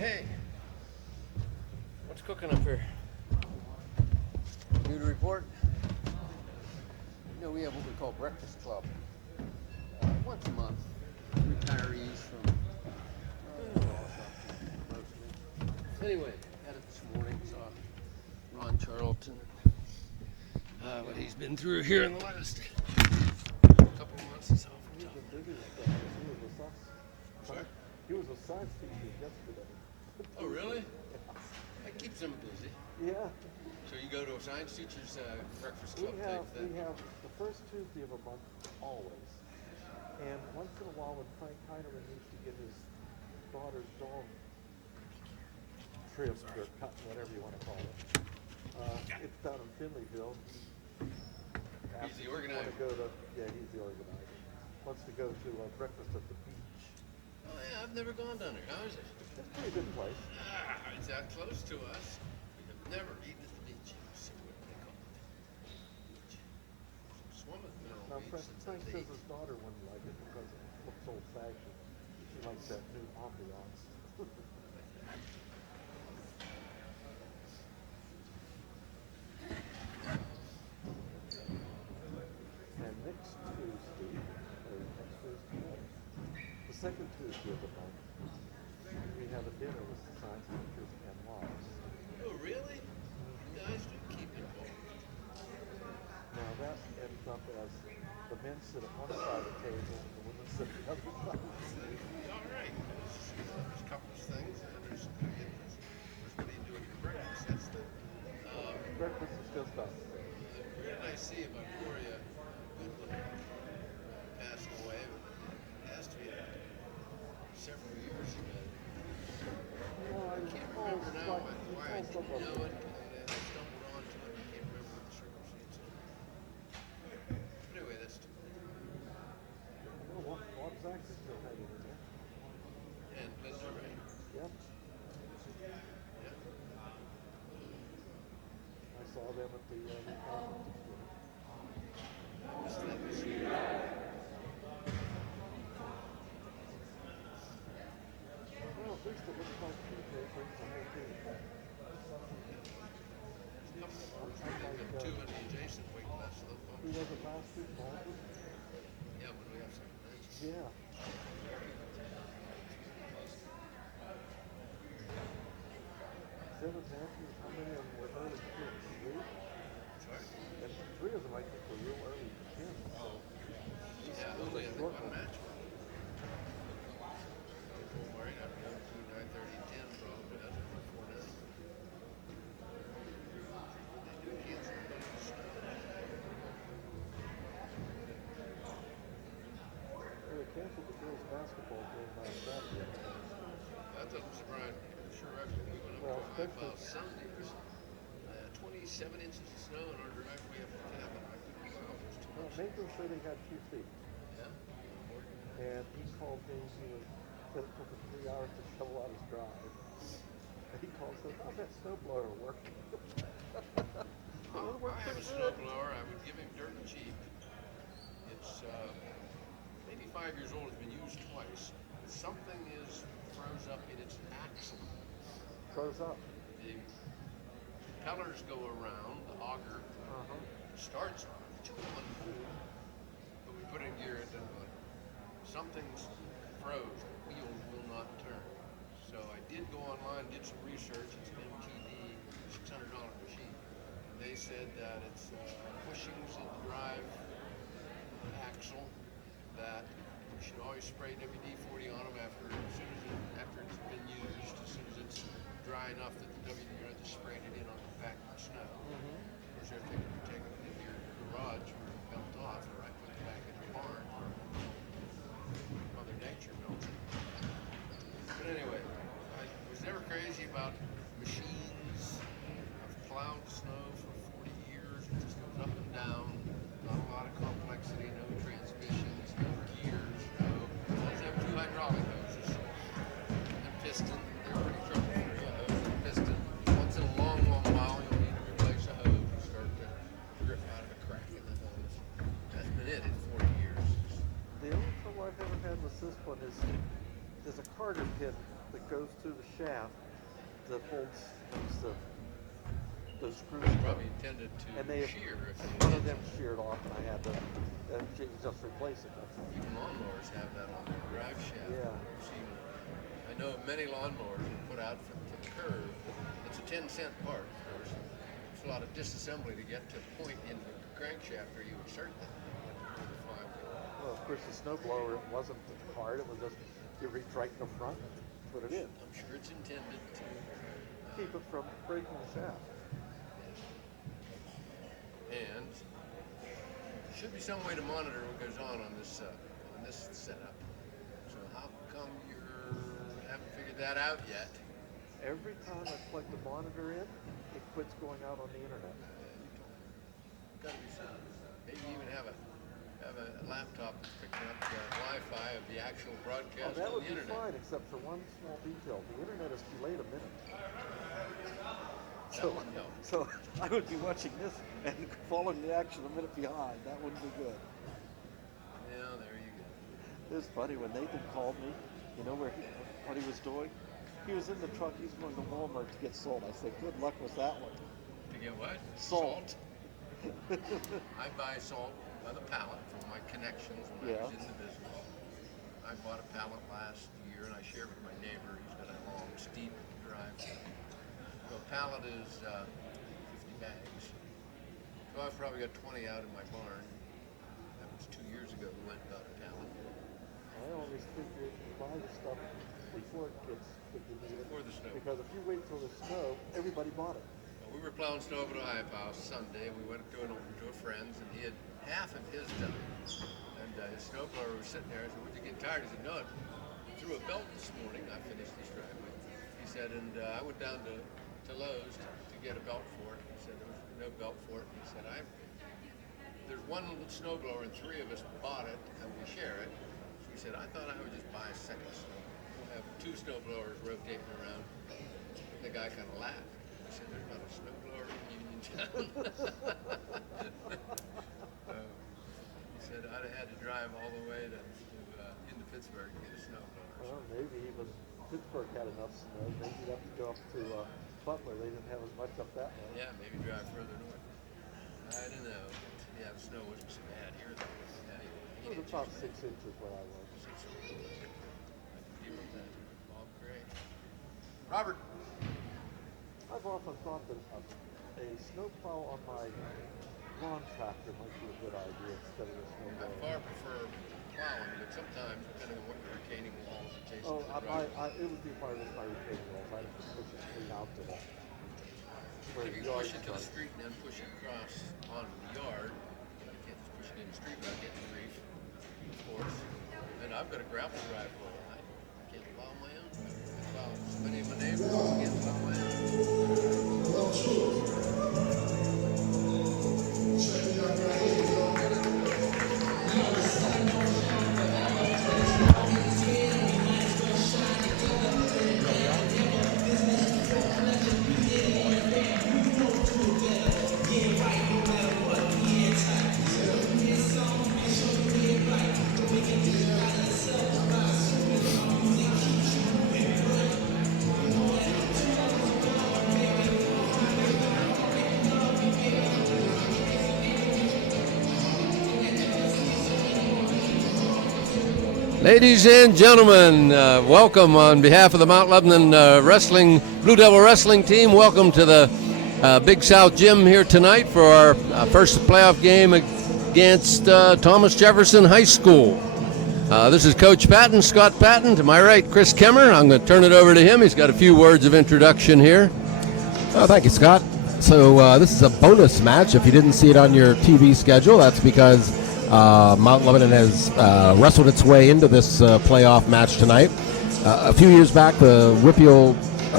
Hey, what's cooking up here? New to report? We have what we call Breakfast Club. Once a month, retirees from mostly. Anyway, had it this morning, saw Ron Charlton, what he's been through here in the last couple of months. He's awful tough. Sorry? He was a science teacher yesterday. Oh, really? That keeps him busy. Yeah. So you go to a science teacher's breakfast club type thing? We have the first Tuesday of a month, always. And once in a while when Frank Heineman needs to get his daughter's dog trimmed or cut, whatever you want to call it, it's down in Finleyville. He's the organizer. He's the organizer. Wants to go to breakfast at the beach. Oh yeah, I've never gone down there. How is it? It's a pretty good place. It's that close to us. We've never eaten at the beach. So what do they call it? Beach. Swim at Mineral Now, Beach. Frank says his daughter wouldn't like it because it looks old-fashioned. She likes that new ambiance. And next Tuesday, the second Tuesday of the month, we have a dinner with the science teachers and wives. Oh, really? You guys do keep involved. Now that ends up as the men sit at one side of the table and the women sit at the other side of the table. All right. There's a couple of things. And there's what do you do at your breakfast? That's the. Breakfast is just us. Where did I see about Gloria Goodwin passing away? It has to be several years ago. I can't remember now why I didn't know it. I stumbled onto it. I can't remember what the circumstances were. But anyway, that's too bad. Well, Bob Zach is still hanging in there. And Liz Ray. Yep. Yeah. I saw them at the conference. Was that this year? Well, at least it looks like TJ brings the whole team. They've got two in the adjacent weight class, though. Who was it last week, Baldwin? Yeah, but we have some nice. Yeah. Seven Matthews, how many of them were early kids? Three? Sorry? And three of them I think were real early kids, so. Yeah, only in the one match. Worried after 9:30 and 10 probably. That's before now. They do cancel those. Well, they canceled the girls' basketball game last Saturday. That doesn't surprise me. I'm sure after we went Well, up to especially- High Sunday, there's 27 inches of snow in our driveway up to cabin. I couldn't go out. It was too Well, much. Nathan said he got 2 feet. Yeah? And he called me, said it took him 3 hours to shovel out his drive. And he called and said, how's that snowblower working? I have a snowblower. I would give him dirt cheap. It's maybe 5 years old. It's been used twice. Something is froze up in its axle. Froze up. The propellers go around, the auger starts on it, one pull, but we put in gear, it doesn't go. Something's froze, the wheel will not turn. So I did go online, did some research. It's an MTD $600 machine. And they said that it's bushings in the drive axle, that we should always spray WD-40 on them after it's been used, as soon as it's dry enough that the you're not just spraying it in on the back of the snow. Of course, if you're taking it into your garage or melt off, right, put it back in the barn. Mother Nature melts it. But anyway, I was never crazy about machines. I've plowed snow for 40 years. It just goes up and down. Not a lot of complexity, no transmissions, no gears, no. It does have 2 hydraulic hoses. And piston, they're pretty troublesome. Piston. Once in a long, long while, you'll need to replace a hose and start to drip out of a crack in the hose. That's been it in 40 years. The only trouble I've ever had with this one is there's a Carter pin that goes to the shaft that holds those screws. Probably intended to and they shear. If and you one of did. them sheared off, and I had to just replace it. Even lawnmowers have that on their drive shaft. Yeah. I've seen, I know many lawnmowers are put out for the curve. It's a 10-cent part, of course. It's a lot of disassembly to get to the point in the crankshaft where you insert them. Well, of course, the snowblower, it wasn't hard. It was just you reach right in the front, put it in. I'm sure it's intended to Keep it from breaking the shaft. and should be some way to monitor what goes on this setup. So how come you haven't figured that out yet? Every time I plug the monitor in, it quits going out on the internet. Got to be something. Maybe even have a laptop that's picking up the Wi-Fi of the actual broadcast That on would the be internet. fine, except for one small detail. The internet is delayed a minute. That would help. So I would be watching this and following the action a minute behind. That wouldn't be good. Yeah, there you go. It was funny when Nathan called me. You know what he was doing? He was in the truck. He was going to Walmart to get salt. I said, "Good luck with that one." To get what? Salt. I buy salt by the pallet from my connections when I was in the business. I bought a pallet last year and I shared with my neighbor. He's got a long, steep drive. So a pallet is 50 bags. So I've probably got 20 out in my barn. That was 2 years ago we went and got a pallet. I always think you buy the stuff before it gets if you need it. Before the snow. Because if you wait till the snow, everybody bought it. Well, we were plowing snow over to High House Sunday, and we went to a friend's, and he had half of his done. And his snowblower was sitting there. I said, "Would you get tired?" He said, "No, I threw a belt this morning. I finished this driveway." He said, "And I went down to Lowe's to get a belt for it." He said, "There was no belt for it." He said, "There's one snowblower, and 3 of us bought it, and we share it." So he said, "I thought I would just buy a second snow. We'll have 2 snowblowers rotating around." And the guy kind of laughed. He said, "There's not a snowblower in Uniontown." He said, "I'd have had to drive all the way into Pittsburgh to get a snowblower." Well, maybe even Pittsburgh had enough snow. Maybe you'd have to go up to Butler. They didn't have as much up that way. Yeah, maybe drive further north. I don't know. Yeah, the snow wasn't so bad here. It was about 6 inches where I was. Robert. I've often thought that a snowplow on my lawn tractor might be a good idea instead of a I snowblower. far prefer plowing, but sometimes, depending on what your retaining walls are chasing Oh, the road. it would be part of my retaining walls. I'd have to push it clean out to that. Where If you the push yard's it to the done. street and then push it across onto the yard, you can't just push it in the street without getting grief, of course. And I've got a gravel driveway. I can't plow my own. I plow so many of my neighbors. I can't plow my own. Ladies and gentlemen, welcome on behalf of the Mount Lebanon Blue Devil Wrestling team. Welcome to the Big South Gym here tonight for our first playoff game against Thomas Jefferson High School. This is Coach Patton, Scott Patton. To my right, Chris Kemmer. I'm going to turn it over to him. He's got a few words of introduction here. Oh, thank you, Scott. So this is a bonus match. If you didn't see it on your TV schedule, that's because Mount Lebanon has wrestled its way into this playoff match tonight. A few years back, the Whippeal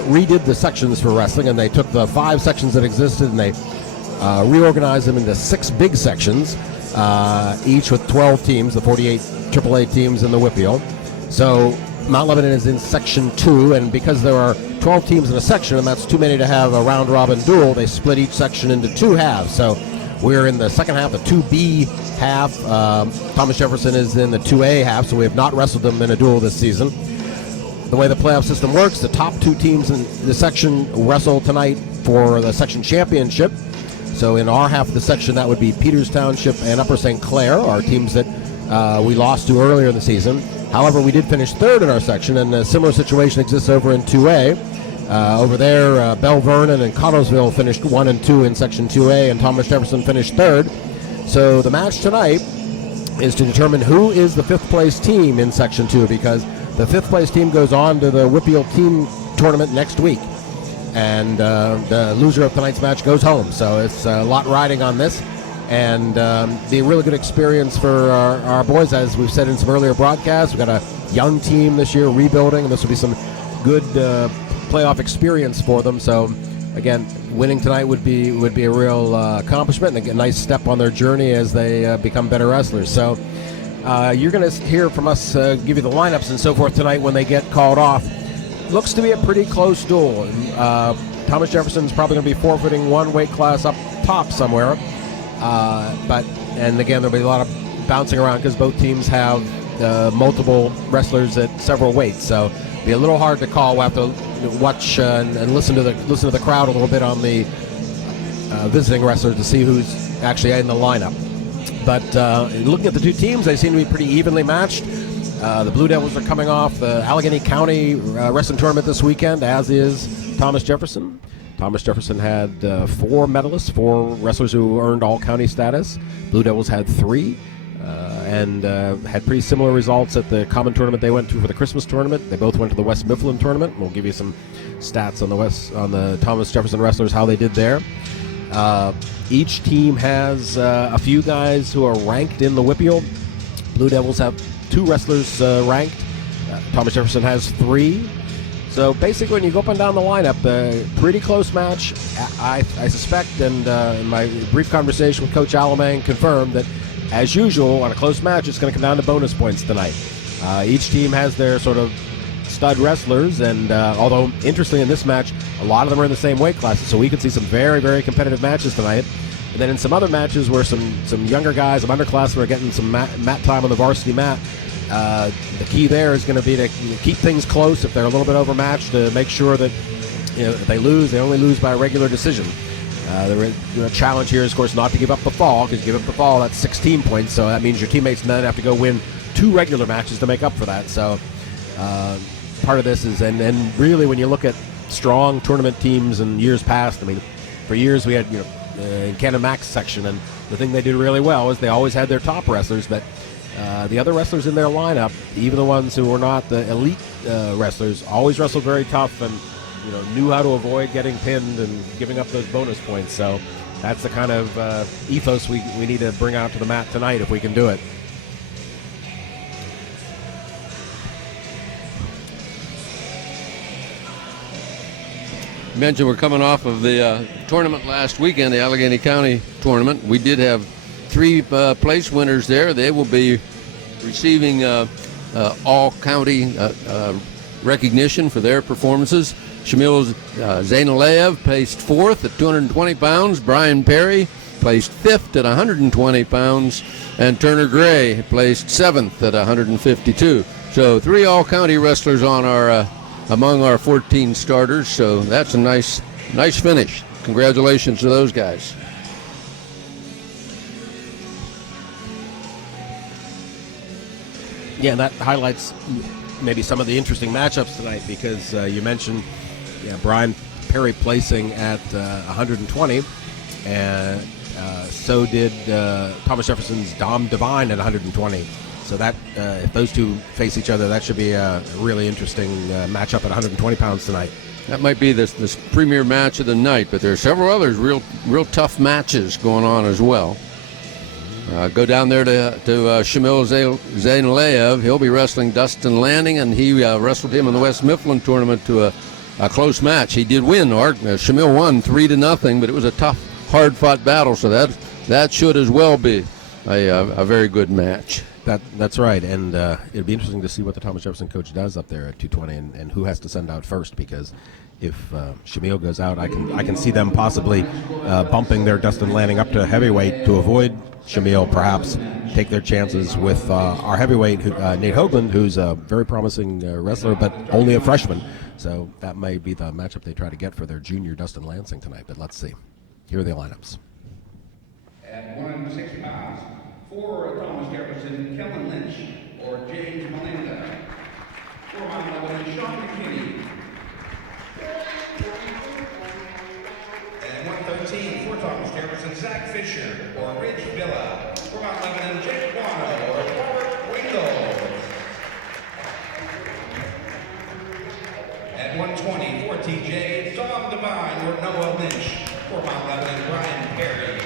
redid the sections for wrestling, and they took the 5 sections that existed and they reorganized them into 6 big sections, each with 12 teams, the 48 AAA teams in the Whippeal. So Mount Lebanon is in Section 2, and because there are 12 teams in a section, and that's too many to have a round-robin duel, they split each section into 2 halves. So we're in the second half, the 2B half. Thomas Jefferson is in the 2A half, so we have not wrestled them in a duel this season. the way the playoff system works, the top 2 teams in the section wrestle tonight for the section championship. So in our half of the section, that would be Peters Township and Upper St. Clair, our teams that we lost to earlier in the season. However, we did finish 3rd in our section, and a similar situation exists over in 2A. Over there, Belle Vernon and Connellsville finished 1 and 2 in Section 2A, and Thomas Jefferson finished 3rd. So the match tonight is to determine who is the 5th place team in Section 2, because the 5th place team goes on to the Whippeal team tournament next week, and the loser of tonight's match goes home. So it's a lot riding on this, and be a really good experience for our boys. As we've said in some earlier broadcasts, we've got a young team this year rebuilding, and this will be some good playoff experience for them. So again, winning tonight would be a real accomplishment and a nice step on their journey as they become better wrestlers. So you're going to hear from us, give you the lineups and so forth tonight when they get called off. Looks to be a pretty close duel. Thomas Jefferson's probably going to be forfeiting 1 weight class up top somewhere. And again, there'll be a lot of bouncing around because both teams have multiple wrestlers at several weights. So it'll be a little hard to call. We'll have to watch and listen to the crowd a little bit on the visiting wrestlers to see who's actually in the lineup. But looking at the 2 teams, they seem to be pretty evenly matched. The Blue Devils are coming off the Allegheny County wrestling tournament this weekend, as is Thomas Jefferson. Thomas Jefferson had 4 medalists, 4 wrestlers who earned all-county status. Blue Devils had 3. And had pretty similar results at the common tournament they went to for the Christmas tournament. They both went to the West Mifflin tournament. We'll give you some stats on the Thomas Jefferson wrestlers, how they did there. Each team has a few guys who are ranked in the Whippeal. Blue Devils have 2 wrestlers ranked. Thomas Jefferson has 3. So basically, when you go up and down the lineup, pretty close match. I suspect, and in my brief conversation with Coach Alamang confirmed that, as usual, on a close match, it's going to come down to bonus points tonight. Each team has their sort of stud wrestlers, and although, interestingly, in this match, a lot of them are in the same weight classes, so we could see some very, very competitive matches tonight. And then in some other matches where some younger guys, some underclassmen are getting some mat time on the varsity mat, the key there is going to be to keep things close if they're a little bit overmatched, to make sure that if they lose, they only lose by a regular decision. The challenge here is, of course, not to give up the fall, because give up the fall, that's 16 points, so that means your teammates then have to go win 2 regular matches to make up for that. So part of this is, and really when you look at strong tournament teams in years past, I mean, for years we had, in Canada Mac's section, and the thing they did really well is they always had their top wrestlers, but the other wrestlers in their lineup, even the ones who were not the elite wrestlers, always wrestled very tough and knew how to avoid getting pinned and giving up those bonus points. So that's the kind of ethos we need to bring out to the mat tonight if we can do it. You mentioned we're coming off of the tournament last weekend, the Allegheny County tournament. We did have 3 place winners there. They will be receiving all-county recognition for their performances. Shamil Zainalev placed 4th at 220 pounds. Brian Perry placed 5th at 120 pounds. And Turner Gray placed 7th at 152. So 3 all-county wrestlers on our among our 14 starters. So that's a nice finish. Congratulations to those guys. Yeah, and that highlights maybe some of the interesting matchups tonight, because you mentioned Brian Perry placing at 120, and so did Thomas Jefferson's Dom Devine at 120. So that if those two face each other, that should be a really interesting matchup at 120 pounds tonight. That might be this premier match of the night, but there are several others real tough matches going on as well. Go down there to Shamil Zainalev. He'll be wrestling Dustin Lanning, and he wrestled him in the West Mifflin tournament to a close match. He did win. Shamil won 3-0, but it was a tough, hard-fought battle, so that should as well be a very good match. That's right, and it'd be interesting to see what the Thomas Jefferson coach does up there at 220 and who has to send out first, because if Shamil goes out, I can see them possibly bumping their Dustin Lanning up to heavyweight to avoid Shamil perhaps take their chances with our heavyweight, Nate Hoagland, who's a very promising wrestler, but only a freshman. So that may be the matchup they try to get for their junior Dustin Lansing tonight, but let's see. Here are the lineups. At 160 pounds, for Thomas Jefferson, Kellen Lynch or James Melinda. For Mount Lebanon, Sean McKinney. At 113, for Thomas Jefferson, Zach Fisher or Rich Villa. For Mount Lebanon, Jake Guano or Robert Wingle. At 120, for TJ, Tom Devine or Noah Lynch. For Mount Lebanon, Brian Perry.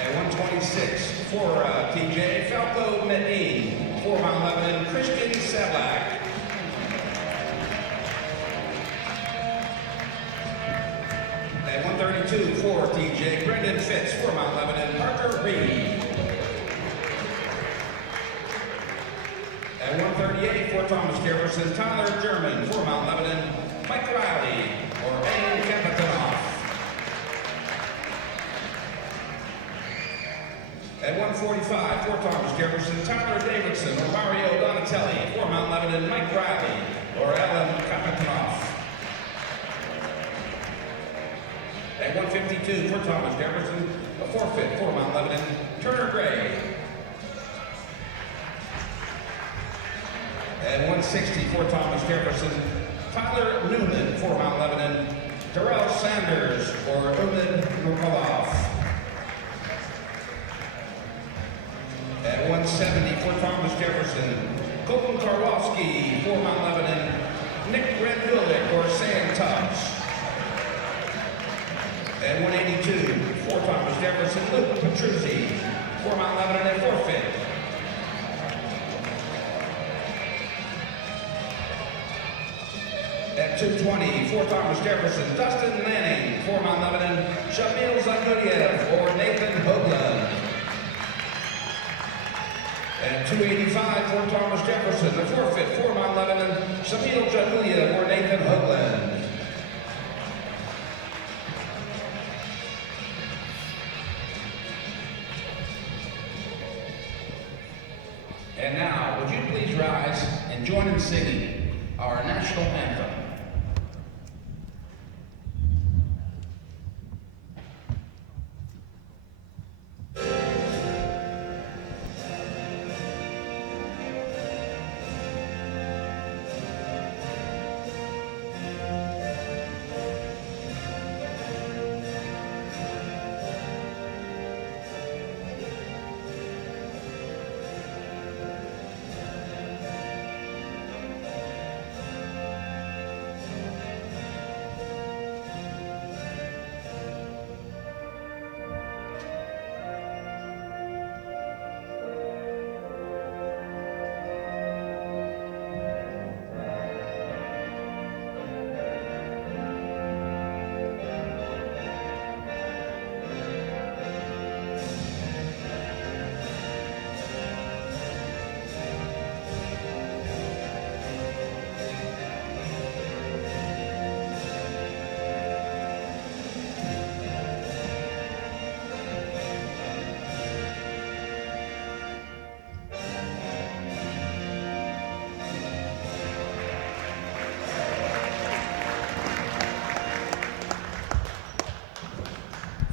At 126, for TJ, Falco Medine. For Mount Lebanon, Christian Savak. At 132, for TJ, Brendan Fitz. For Mount Lebanon, Parker Reed. At 138, for Thomas Jefferson, Tyler German. For Mount Lebanon, Mike Riley or Alan Kapitanoff. At 145, for Thomas Jefferson, Tyler Davidson or Mario Donatelli. For Mount Lebanon, Mike Riley or Alan Kapitanoff. At 152, for Thomas Jefferson, a forfeit for Mount Lebanon, Turner Gray. At 160, for Thomas Jefferson, Tyler Newman. For Mount Lebanon, Terrell Sanders or Umid Nurmaloff. At 170, for Thomas Jefferson, Colton Karwowski. For Mount Lebanon, Nick Rendulic or Sam Tubbs. At 182, for Thomas Jefferson, Luke Petruzzi. For Mount Lebanon, a forfeit. At 220, for Thomas Jefferson, Dustin Manning. For Mount Lebanon, Shamil Zagudiev or Nathan Hoagland. At 285, for Thomas Jefferson, a forfeit for Mount Lebanon, Shamil Zagudiev or Nathan Hoagland. And now, would you please rise and join in singing our national anthem?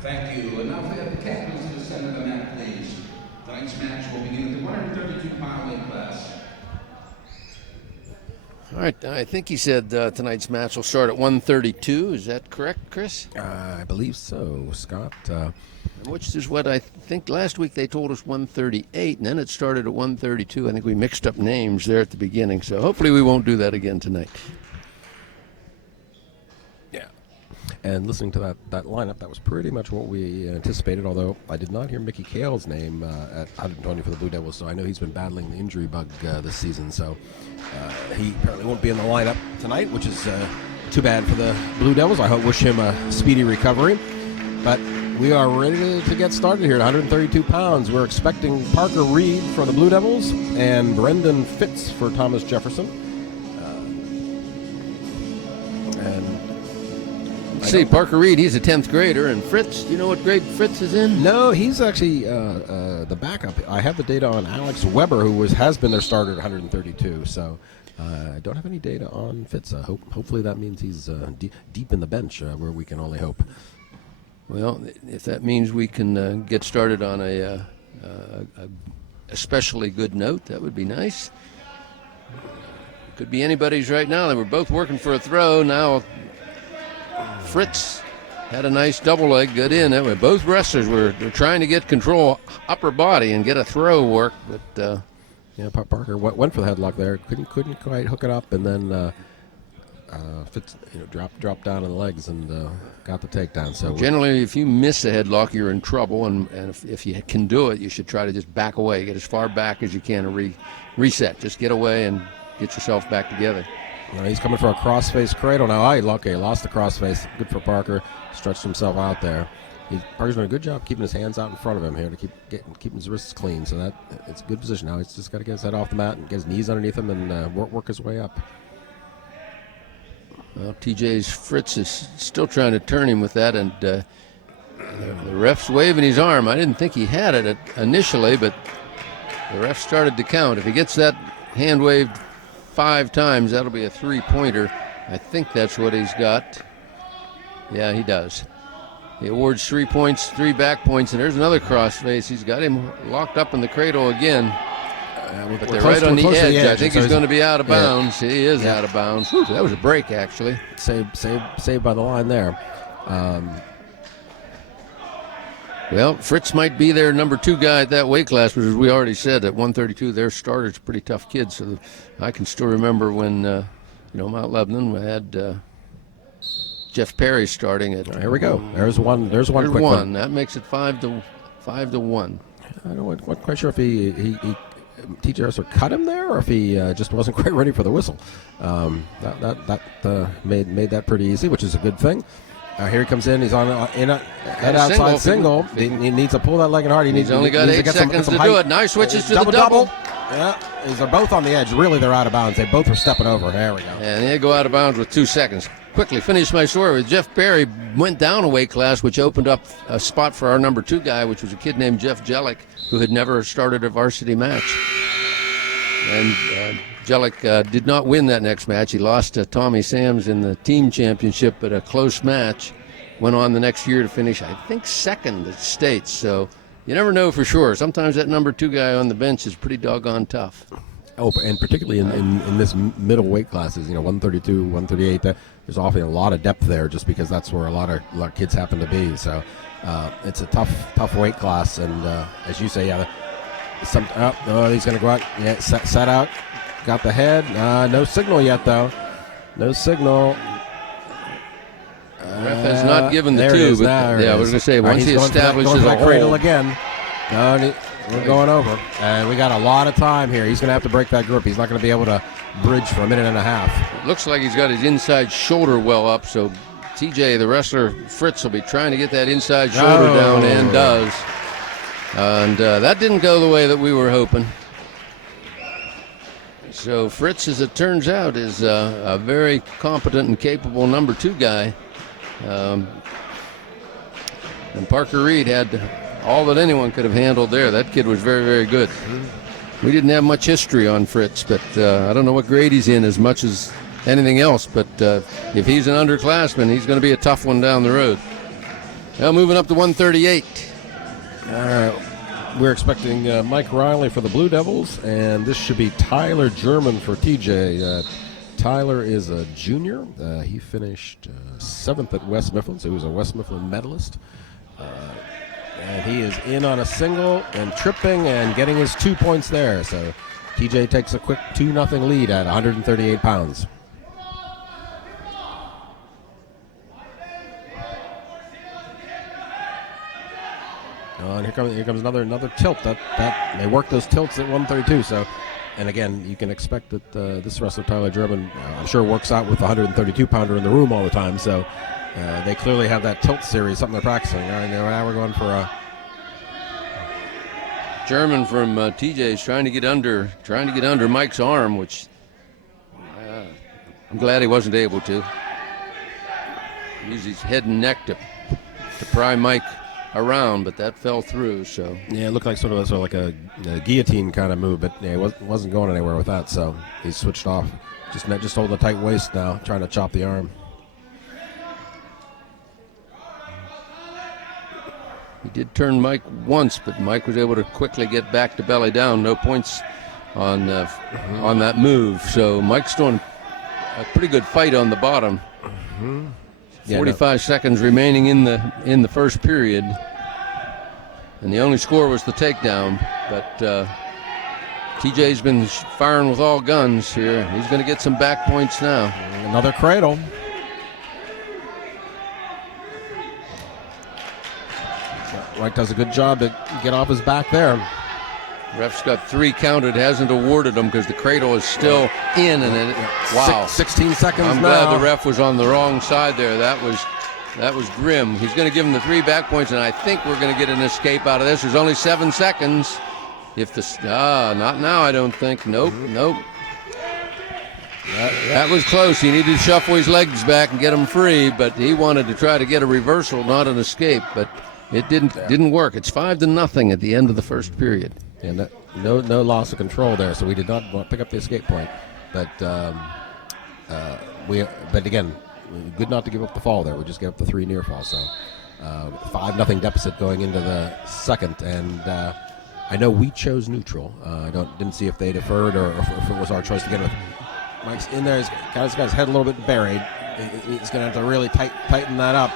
Thank you. And now we have the captains to descend to the mat, please. Tonight's match will begin at the 132-pound weight class. All right, I think he said tonight's match will start at 132. Is that correct, Chris? I believe so, Scott. Which is what I think last week they told us 138, and then it started at 132. I think we mixed up names there at the beginning, so hopefully we won't do that again tonight. Yeah. And listening to that lineup, that was pretty much what we anticipated, although I did not hear Mickey Cale's name at 120 for the Blue Devils, so I know he's been battling the injury bug this season, so he apparently won't be in the lineup tonight, which is too bad for the Blue Devils. I wish him a speedy recovery. But we are ready to get started here at 132 pounds. We're expecting Parker Reed for the Blue Devils and Brendan Fitz for Thomas Jefferson. And Let's see, Parker Reed, he's a 10th grader, and Fritz, do you know what grade Fritz is in? No, he's actually the backup. I have the data on Alex Weber, who has been their starter at 132. So I don't have any data on Fitz. Hopefully that means he's deep in the bench, where we can only hope. Well, if that means we can get started on a especially good note, that would be nice. Could be anybody's right now. They were both working for a throw. Now Fritz had a nice double leg, good in. Both wrestlers were trying to get control upper body and get a throw work, but Parker went for the headlock there. Couldn't quite hook it up, and then Fitz dropped down on the legs and got the takedown. So generally, if you miss a headlock, you're in trouble, and if you can do it, you should try to just back away, get as far back as you can, and reset. Just get away and get yourself back together. He's coming for a crossface cradle now. Okay, lost the crossface. Good for Parker. Stretched himself out there. Parker's doing a good job keeping his hands out in front of him here to keeping his wrists clean. So it's a good position now. He's just got to get his head off the mat and get his knees underneath him and work his way up. Well, TJ's Fritz is still trying to turn him with that, and the ref's waving his arm. I didn't think he had it initially, but the ref started to count. If he gets that hand waved 5 times, that'll be a 3-pointer. I think that's what he's got. Yeah, he does. He awards 3 points, 3 back points, and there's another crossface. He's got him locked up in the cradle again. But they're right on the edge. I think he's going to be out of bounds. He is out of bounds. Whew, that was a break, actually. Saved by the line there. Well, Fritz might be their number 2 guy at that weight class, but as we already said, at 132, their starter's a pretty tough kid. So I can still remember when, Mount Lebanon had Jeff Perry starting at. Here we go. There's one quick one. That makes it 5-1. I wasn't quite sure if TJ Wrestler cut him there, or if he just wasn't quite ready for the whistle. That made that pretty easy, which is a good thing. Here he comes in. He's on in a head outside single. He needs to pull that leg in hard. He's only got 8 seconds to do it. Now he switches to the double. Yeah, they're both on the edge. Really, they're out of bounds. They both are stepping over. There we go. And they go out of bounds with 2 seconds. Quickly finish my story with Jeff Perry went down a weight class, which opened up a spot for our number 2 guy, which was a kid named Jeff Jellick, who had never started a varsity match. And Jellick did not win that next match. He lost to Tommy Sams in the team championship, but a close match. Went on the next year to finish, I think, 2nd at states. So you never know for sure. Sometimes that number 2 guy on the bench is pretty doggone tough. Oh, and particularly in this middle weight classes, 132, 138, there's often a lot of depth there just because that's where a lot of kids happen to be. So it's a tough weight class. And as you say, he's going to go out. Yeah, set out. Got the head. No signal yet, though. No signal. Ref has not given the 2, but I was going to say, once he establishes a cradle again, we're going over. And we got a lot of time here. He's going to have to break that grip. He's not going to be able to bridge for a minute and a half. It looks like he's got his inside shoulder well up, so TJ, the wrestler, Fritz, will be trying to get that inside shoulder down, and does. And that didn't go the way that we were hoping. So Fritz, as it turns out, is a very competent and capable number 2 guy. And Parker Reed had all that anyone could have handled there. That kid was very, very good. We didn't have much history on Fritz, but I don't know what grade he's in as much as anything else. But if he's an underclassman, he's going to be a tough one down the road. Now moving up to 138. We're expecting Mike Riley for the Blue Devils, and this should be Tyler German for TJ. Tyler is a junior. He finished 7th at West Mifflin, so he was a West Mifflin medalist. And he is in on a single and tripping and getting his 2 points there. So TJ takes a quick 2-0 lead at 138 pounds. And here comes another tilt. That they work those tilts at 132. So, and again, you can expect that this wrestler Tyler German, I'm sure, works out with the 132-pounder in the room all the time. So they clearly have that tilt series, something they're practicing. Now we're going for a German from TJ is trying to get under Mike's arm, which I'm glad he wasn't able to. Use his head and neck to pry Mike around, but that fell through. So Yeah, it looked like sort of like a guillotine kind of move, but yeah, it wasn't going anywhere with that. So he switched off. Just holding a tight waist now, trying to chop the arm. he did turn Mike once, but Mike was able to quickly get back to belly down. No points on that move. So Mike's doing a pretty good fight on the bottom. 45 seconds remaining in the first period, and the only score was the takedown. But TJ's been firing with all guns here. He's going to get some back points now. Another cradle. Mike does a good job to get off his back there. Ref's got 3 counted, hasn't awarded them because the cradle is still in. And wow, 16 seconds. I'm glad the ref was on the wrong side there. That was grim. He's going to give him the 3 back points, and I think we're going to get an escape out of this. There's only 7 seconds. If not now, I don't think. Nope. That was close. He needed to shuffle his legs back and get him free, but he wanted to try to get a reversal, not an escape. But it didn't work. It's 5-0 at the end of the first period. And no loss of control there, so we did not pick up the escape point. But but again, good not to give up the fall there. We just gave up the 3 near falls. So 5-0 deficit going into the second, and I know we chose neutral. I didn't see if they deferred or if it was our choice to get with. Mike's in there. He's got his head a little bit buried. He's going to have to really tighten that up.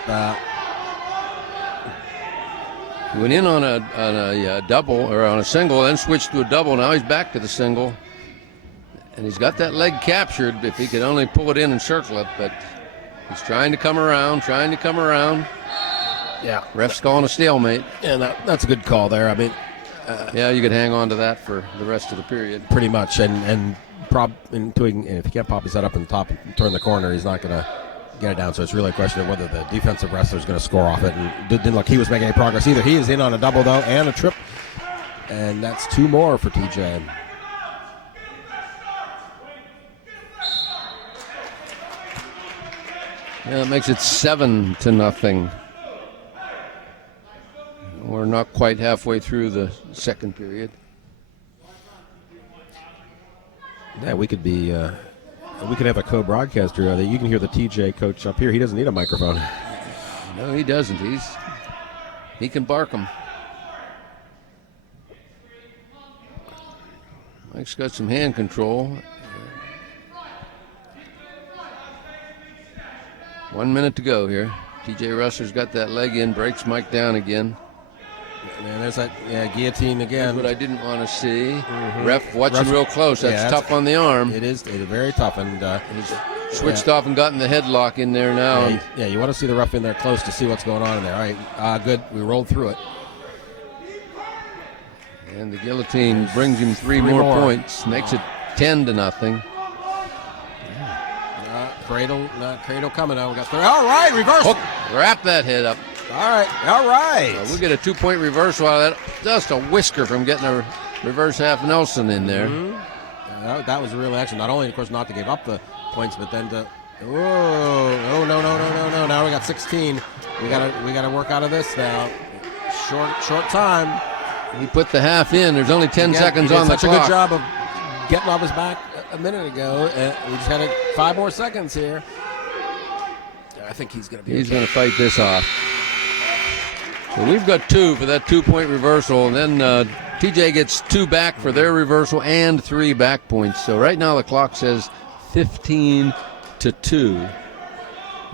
He went in on a double or on a single, then switched to a double. Now he's back to the single, and he's got that leg captured. If he could only pull it in and circle it, but he's trying to come around. Yeah, ref's calling a stalemate. And that's a good call there. I mean, yeah, you could hang on to that for the rest of the period. Pretty much, and if he can't pop his head up in the top and turn the corner, he's not going to get it down. So it's really a question of whether the defensive wrestler is going to score off it. And didn't look he was making any progress either. He is in on a double, though, and a trip. And that's 2 more for TJ. Yeah, that makes it 7-0. We're not quite halfway through the second period. Yeah, we could be. We could have a co-broadcaster that you can hear the TJ coach up here. He doesn't need a microphone. No, he doesn't. He can bark them. Mike's got some hand control. 1 minute to go here. TJ Russell's got that leg in, breaks Mike down again. And there's that guillotine again. That's what I didn't want to see. Ref watching real close. That's tough on the arm. It is very tough. And he's switched off and gotten the headlock in there now. Yeah, you want to see the ref in there close to see what's going on in there. All right, good. We rolled through it. And the guillotine brings him three more points. Makes it 10-0. Cradle coming now. We got 3. All right, reversal. Wrap that head up. All right. So we get a 2-point reversal out of that. Just a whisker from getting a reverse half Nelson in there. That was a real action. Not only, of course, not to give up the points, but then to. Oh no! Now we got 16. We gotta work out of this now. Short time. He put the half in. There's only 10 seconds on the clock. Such a good job of getting off his back a minute ago. We just had 5 more seconds here. I think he's going to fight this off. So we've got 2 for that 2-point reversal, and then TJ gets 2 back for their reversal and 3 back points. So right now the clock says 15-2.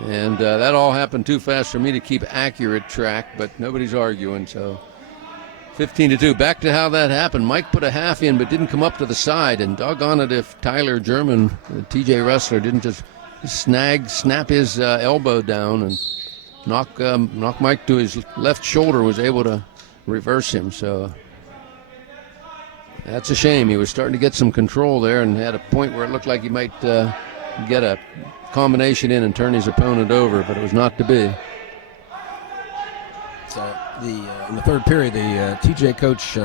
And that all happened too fast for me to keep accurate track, but nobody's arguing, so 15-2. Back to how that happened. Mike put a half in but didn't come up to the side, and doggone it if Tyler German, the TJ wrestler, didn't just snap his elbow down and knock Mike to his left shoulder, was able to reverse him. So that's a shame. He was starting to get some control there and had a point where it looked like he might get a combination in and turn his opponent over, but it was not to be. So in the third period, the TJ coach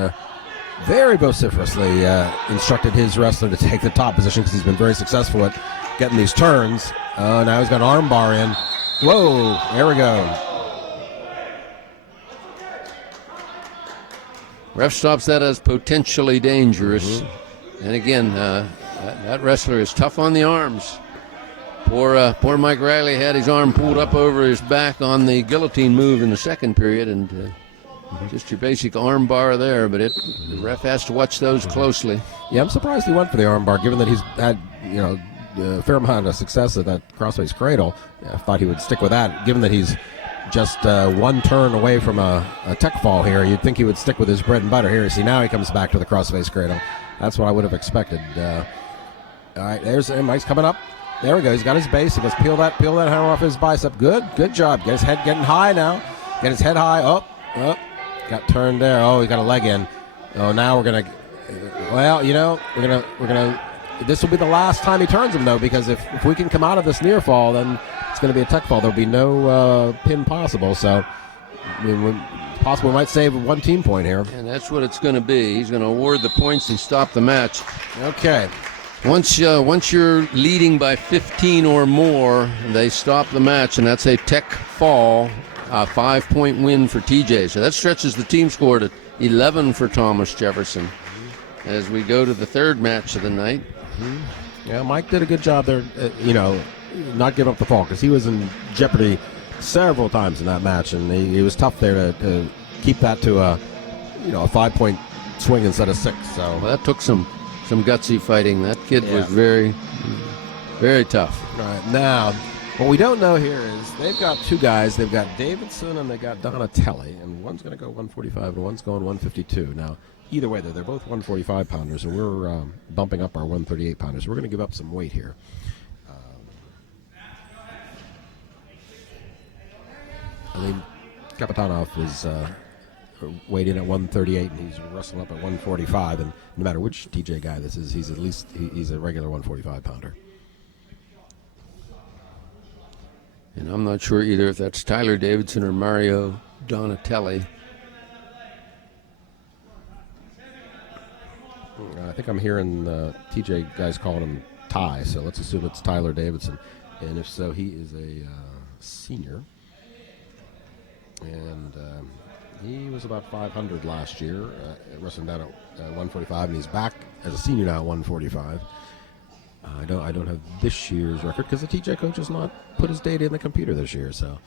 very vociferously instructed his wrestler to take the top position because he's been very successful at getting these turns. Now he's got an arm bar in. Whoa, there we go. Ref stops that as potentially dangerous. And again, that wrestler is tough on the arms. Poor Mike Riley had his arm pulled up over his back on the guillotine move in the second period, and just your basic arm bar there, but the ref has to watch those closely. Yeah, I'm surprised he went for the arm bar, given that he's had, a fair amount of success at that crossface cradle. I thought he would stick with that, given that he's just one turn away from a tech fall here. You'd think he would stick with his bread and butter here. See, now he comes back to the crossface cradle. That's what I would have expected. All right, there's Mike's coming up. There we go. He's got his base. He goes peel that hammer off his bicep. Good job. Get his head getting high now. Get his head high. Oh, got turned there. Oh, he got a leg in. Oh, now we're gonna. Well, we're gonna. This will be the last time he turns him though, because if we can come out of this near fall, then it's going to be a tech fall. There'll be no pin possible. So, it's possible we might save one team point here. And that's what it's going to be. He's going to award the points and stop the match. Okay. Once you're leading by 15 or more, they stop the match, and that's a tech fall, a 5-point win for TJ. So that stretches the team score to 11 for Thomas Jefferson as we go to the third match of the night. Yeah, Mike did a good job there, not give up the fall, because he was in jeopardy several times in that match, and he was tough there to keep that to a 5-point swing instead of 6. So well, that took some gutsy fighting. That kid was very, very tough. All right, now what we don't know here is they've got two guys. They've got Davidson and they got Donatelli, and one's going to go 145 and one's going 152. Now, either way, they're both 145 pounders, and we're bumping up our 138 pounders. We're going to give up some weight here. Kapitanov is weighed in at 138, and he's wrestling up at 145. And no matter which TJ guy this is, he's at least he's a regular 145 pounder. And I'm not sure either if that's Tyler Davidson or Mario Donatelli. I think I'm hearing TJ guys calling him Ty, so let's assume it's Tyler Davidson. And if so, he is a senior. And he was about 500 last year, wrestling down at 145, and he's back as a senior now at 145. I don't have this year's record because the TJ coach has not put his data in the computer this year. So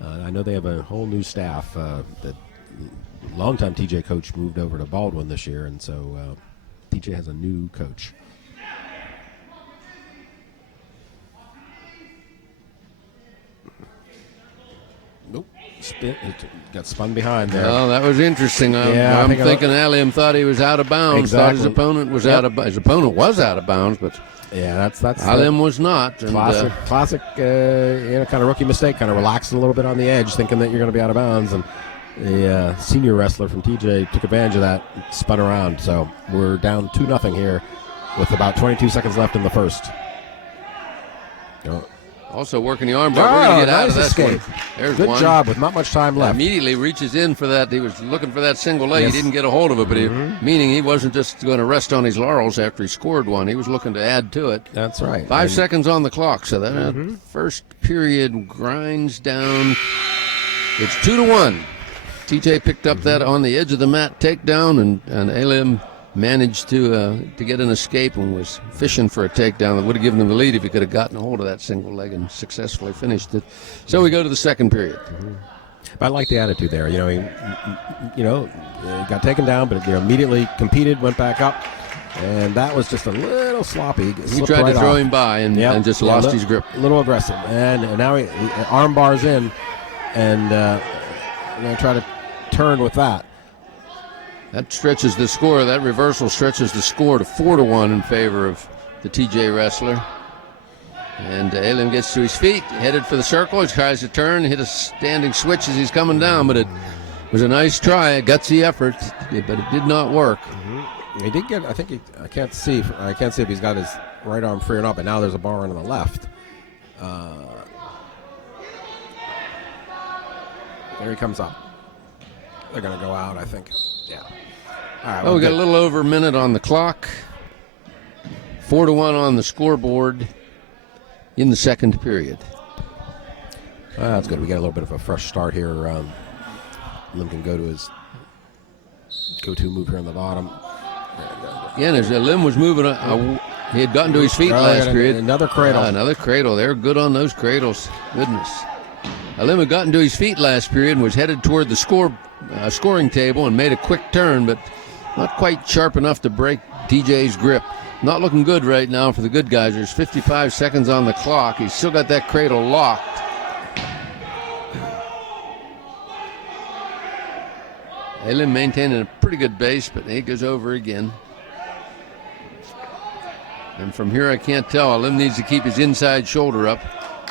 I know they have a whole new staff. The longtime TJ coach moved over to Baldwin this year, and so TJ has a new coach. Nope. It got spun behind there. Well, that was interesting. I'm thinking Aliam thought he was out of bounds. Exactly. Thought his opponent was out of bounds. His opponent was out of bounds, but that's Aliam was not. Classic kind of rookie mistake, kind of relaxing a little bit on the edge, thinking that you're going to be out of bounds, and the senior wrestler from TJ took advantage of that, spun around. So we're down 2-0 here with about 22 seconds left in the first. Also working the arm bar. We're going to get out of that escape. one. There's Good one. job with not much time left. Immediately reaches in for that. He was looking for that single leg. Yes. He didn't get a hold of it, but meaning he wasn't just going to rest on his laurels after he scored one. He was looking to add to it. That's right. 5 seconds on the clock, so that first period grinds down. It's 2-1. TJ picked up that on the edge of the mat takedown, and Aliam managed to get an escape and was fishing for a takedown that would have given him the lead if he could have gotten a hold of that single leg and successfully finished it. So we go to the second period. But I like the attitude there. He got taken down, but immediately competed, went back up, and that was just a little sloppy. He tried to throw him by and just lost his grip. A little aggressive, and now he arm bars in, and going to try to turn with that. That stretches the score. That reversal stretches the score to 4-1 in favor of the TJ wrestler. And Aliam gets to his feet, headed for the circle. He tries to turn, hit a standing switch as he's coming down, but it was a nice try, a gutsy effort, but it did not work. He did get. I can't see if he's got his right arm free or not. But now there's a bar on the left. There he comes up. They're going to go out, I think. Yeah. All right. We got a little over a minute on the clock. 4-1 on the scoreboard in the second period. That's good. We get a little bit of a fresh start here. Lim can go to his go-to move here on the bottom. Again, as Lim was moving, he had gotten to his feet last period. Another cradle. Another cradle. They're good on those cradles. Goodness. Lim had gotten to his feet last period and was headed toward the scoring table and made a quick turn, but not quite sharp enough to break TJ's grip. Not looking good right now for the good guys. There's 55 seconds on the clock. He's still got that cradle locked. Lim maintaining a pretty good base, but he goes over again. And from here, I can't tell. Lim needs to keep his inside shoulder up.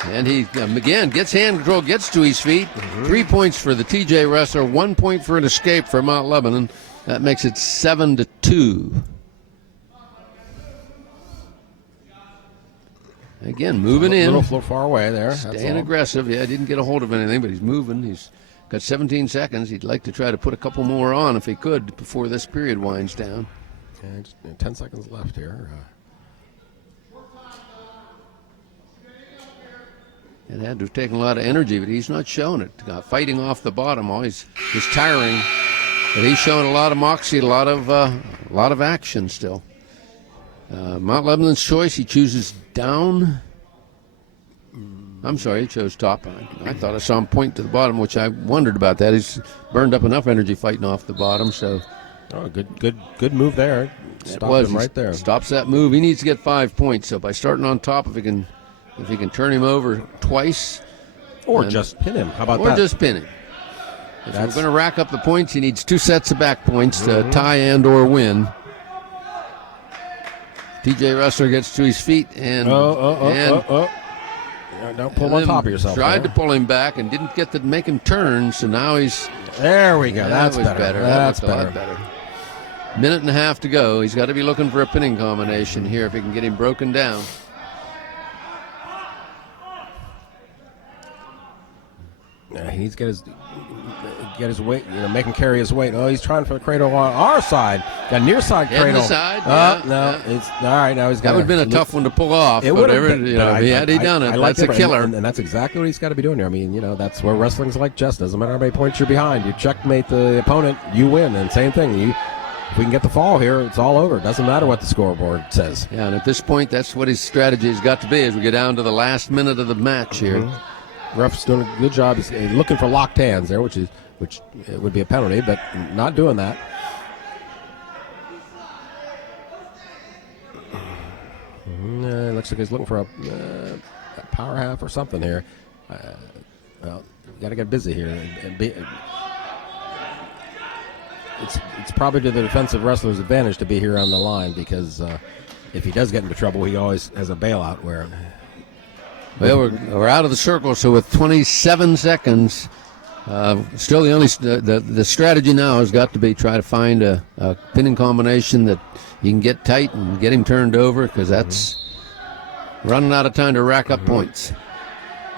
And he, again, gets hand control, gets to his feet. 3 points for the TJ wrestler, 1 point for an escape for Mount Lebanon. That makes it 7-2. Again, moving in. A little far away there. Staying aggressive. Yeah, didn't get a hold of anything, but he's moving. He's got 17 seconds. He'd like to try to put a couple more on if he could before this period winds down. Okay, just 10 seconds left here. It had to have taken a lot of energy, but he's not showing it. Fighting off the bottom, always is tiring. But he's showing a lot of moxie, a lot of action still. Mount Lebanon's choice, he chooses down. I'm sorry, he chose top. I thought I saw him point to the bottom, which I wondered about that. He's burned up enough energy fighting off the bottom, so. Oh, good move there. Stopped him right there. Stops that move. He needs to get 5 points. So by starting on top, if he can turn him over twice, or just pin him. How about that? Or just pin him. If we're going to rack up the points, he needs 2 sets of back points to tie and or win. TJ Wrestler gets to his feet and don't pull on top of yourself. Tried to pull him back and didn't get to make him turn, so now he's. There we go. Yeah, That's better. better. That's a lot better. Minute and a half to go. He's got to be looking for a pinning combination here if he can get him broken down. He needs to get his weight, make him carry his weight. Oh, he's trying for the cradle on our side. Got near side cradle. The side, it's all right. Now he's got. That would have been a tough one to pull off. It would have been. Had he done it, that's a killer. And that's exactly what he's got to be doing here. I mean, that's where wrestling's like chess. Doesn't matter how many points you're behind. You checkmate the opponent, you win. And same thing. If we can get the fall here, it's all over. It doesn't matter what the scoreboard says. Yeah, and at this point, that's what his strategy has got to be as we get down to the last minute of the match here. Ref's doing a good job. He's looking for locked hands there, which it would be a penalty, but not doing that. Looks like he's looking for a power half or something here. Well, you got to get busy here. It's probably to the defensive wrestler's advantage to be here on the line because if he does get into trouble, he always has a bailout where. Well, we're out of the circle, so with 27 seconds, still the strategy now has got to be try to find a pinning combination that you can get tight and get him turned over because that's running out of time to rack up points.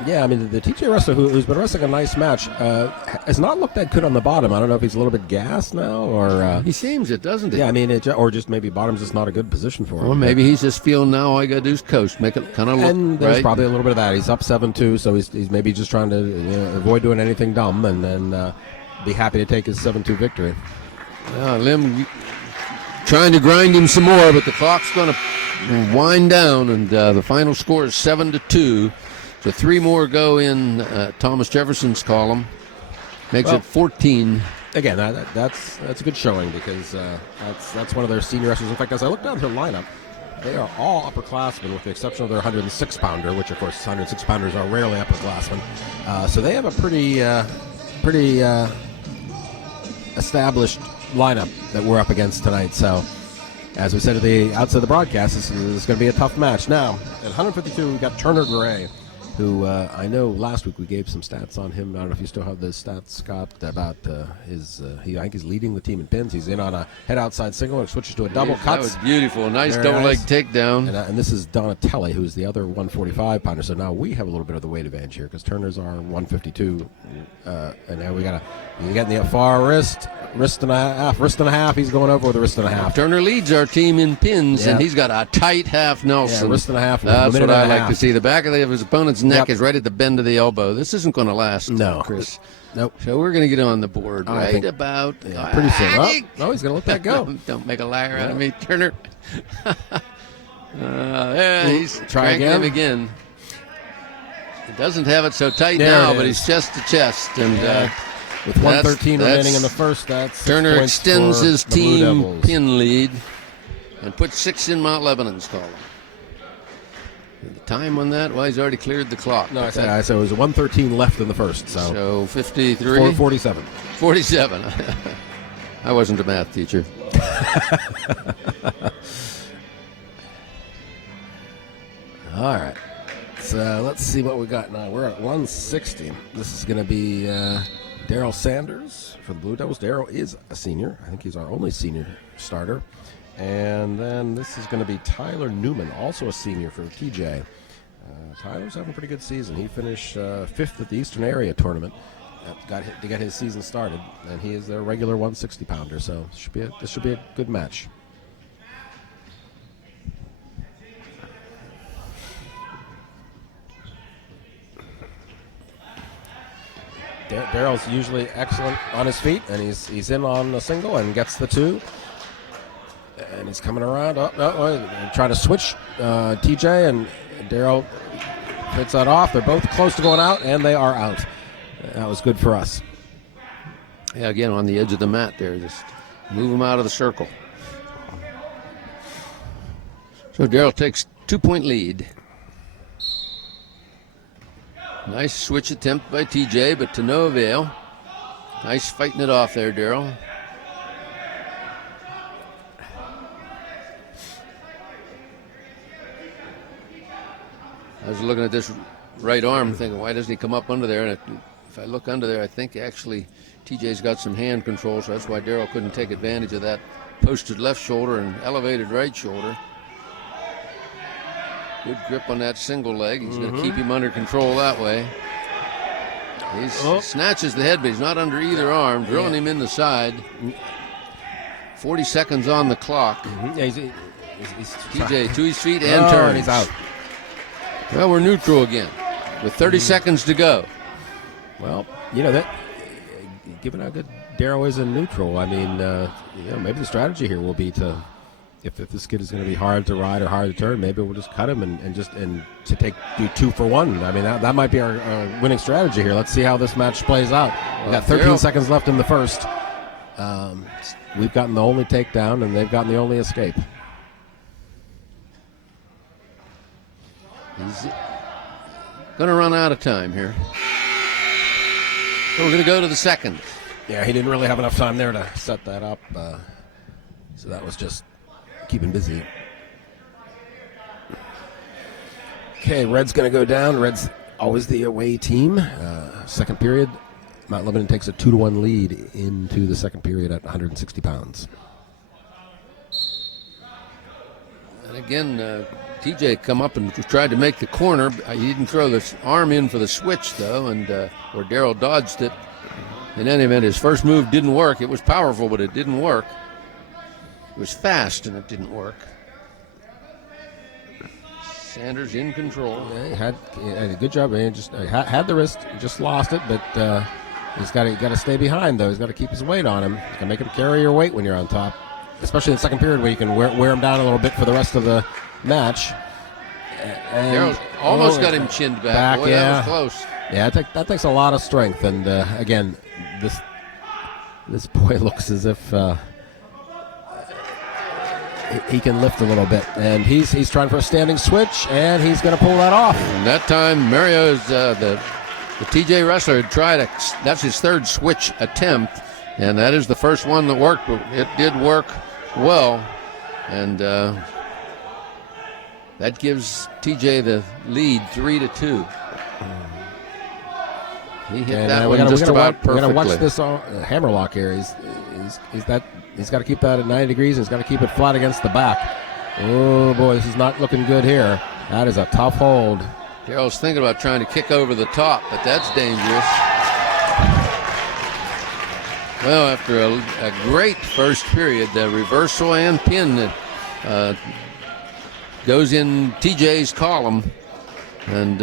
Yeah, I mean, the TJ wrestler who's been wrestling a nice match has not looked that good on the bottom. I don't know if he's a little bit gassed now or... he seems it, doesn't he? Yeah, I mean, or just maybe bottom's just not a good position for him. Or maybe he's just feeling now all you got to do is coast, make it kind of look and there's right. Probably a little bit of that. He's up 7-2, so he's maybe just trying to avoid doing anything dumb and then be happy to take his 7-2 victory. Lim trying to grind him some more, but the clock's going to wind down, and the final score is 7-2. So 3 more go in Thomas Jefferson's column. Makes it 14. Again, that's a good showing because that's one of their senior wrestlers. In fact, as I look down their lineup, they are all upperclassmen with the exception of their 106-pounder, which, of course, 106-pounders are rarely upperclassmen. So they have a pretty established lineup that we're up against tonight. So, as we said at the outset of the broadcast, this is going to be a tough match. Now, at 152, we've got Turner Gray, who I know last week we gave some stats on him. I don't know if you still have the stats, Scott, about his. I think he's leading the team in pins. He's in on a head outside single and switches to a double cut. That was beautiful. Nice Very double leg nice. takedown. And this is Donatelli, who's the other 145-pounder. So now we have a little bit of the weight advantage here because Turner's our 152. And now you get in the far wrist, wrist and a half, wrist and a half. He's going over with a wrist and a half. Turner leads our team in pins, Yeah. and he's got a tight half Nelson. Yeah, wrist and a half. That's what I like half. to see. The back of his opponent's neck is right at the bend of the elbow. This isn't going to last, No. Chris. Nope. So we're going to get on the board I right think- about Pretty soon. Oh, he's going to let that go. Don't make a liar out of me, Turner. He's Try cranking him again. He doesn't have it so tight There now, it but is. he's chest to chest. And With 1:13 that's- remaining in the first, that's 6 Turner points extends for his the Blue team Devils. pin lead and puts 6 in Mount Lebanon's column. The time on that? Well, he's already cleared the clock. No, I said it was 1:13 left in the first, so 53? 4:47. 47. I wasn't a math teacher. All right. So let's see what we got now. We're at 160. This is going to be Daryl Sanders for the Blue Devils. Daryl is a senior. I think he's our only senior starter. And then this is going to be Tyler Newman, also a senior for TJ. Tyler's having a pretty good season. He finished 5th at the Eastern Area Tournament to get his season started, and he is their regular 160-pounder. So this should be a good match. Daryl's usually excellent on his feet, and he's in on a single and gets the 2. And he's coming around. Trying to switch TJ, and Daryl fits that off. They're both close to going out, and they are out. That was good for us. Yeah, again, on the edge of the mat there. Just move him out of the circle. So Daryl takes 2-point lead. Nice switch attempt by TJ, but to no avail. Nice fighting it off there, Daryl. I was looking at this right arm thinking, why doesn't he come up under there? And if I look under there, I think actually TJ's got some hand control, so that's why Daryl couldn't take advantage of that posted left shoulder and elevated right shoulder. Good grip on that single leg. He's going to keep him under control that way. He snatches the head, but he's not under either arm, drilling him in the side. 40 seconds on the clock. Yeah, he's TJ to his feet and turns. And he's out. Well, we're neutral again with 30 seconds to go. Well, that given how good Daryl is in neutral, I mean, maybe the strategy here will be to, if this kid is going to be hard to ride or hard to turn, maybe we'll just cut him and do 2 for 1. I mean, that might be our winning strategy here. Let's see how this match plays out. We got 13 seconds left in the first. We've gotten the only takedown, and they've gotten the only escape. He's going to run out of time here. So we're going to go to the second. Yeah, he didn't really have enough time there to set that up. So that was just keeping busy. Okay, Red's going to go down. Red's always the away team. Second period, Mount Lebanon takes a 2-1 lead into the second period at 160 pounds. And again, TJ come up and tried to make the corner. He didn't throw the arm in for the switch, though, and where Daryl dodged it. In any event, his first move didn't work. It was powerful, but it didn't work. It was fast, and it didn't work. Sanders in control. Yeah, he had a good job. He just had the wrist, just lost it, but he's got to stay behind, though. He's got to keep his weight on him. You can make him carry your weight when you're on top, especially in the second period where you can wear him down a little bit for the rest of the match. Daryl's almost got him chinned back. Boy, that was close. Yeah, that takes a lot of strength, and again, this boy looks as if he can lift a little bit, and he's trying for a standing switch, and he's going to pull that off. And that time, Mario's the TJ wrestler had tried that's his third switch attempt, and that is the first one that worked. But it did work well, and that gives TJ the lead 3-2. He hit that one just about perfectly. We're going to watch this hammerlock here. He's got to keep that at 90 degrees, and he's got to keep it flat against the back. Oh, boy, this is not looking good here. That is a tough hold. Daryl's thinking about trying to kick over the top, but that's dangerous. Well, after a great first period, the reversal and pin that goes in TJ's column. And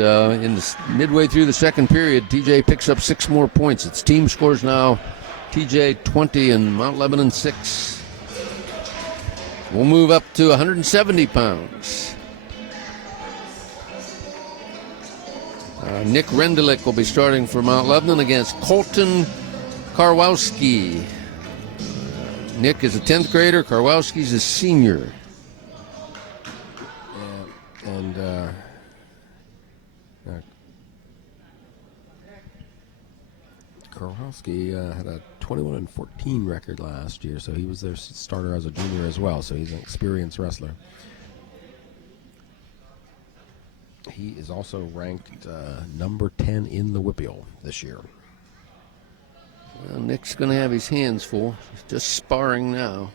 midway through the second period, TJ picks up 6 more points. Its team scores now TJ 20 and Mount Lebanon 6. We'll move up to 170 pounds. Nick Rendelik will be starting for Mount Lebanon against Colton Karwowski. Nick is a 10th grader. Karwowski's a senior. And Karwowski had a 21-14 record last year, so he was their starter as a junior as well. So he's an experienced wrestler. He is also ranked number 10 in the Whippeal this year. Well, Nick's going to have his hands full. He's just sparring now.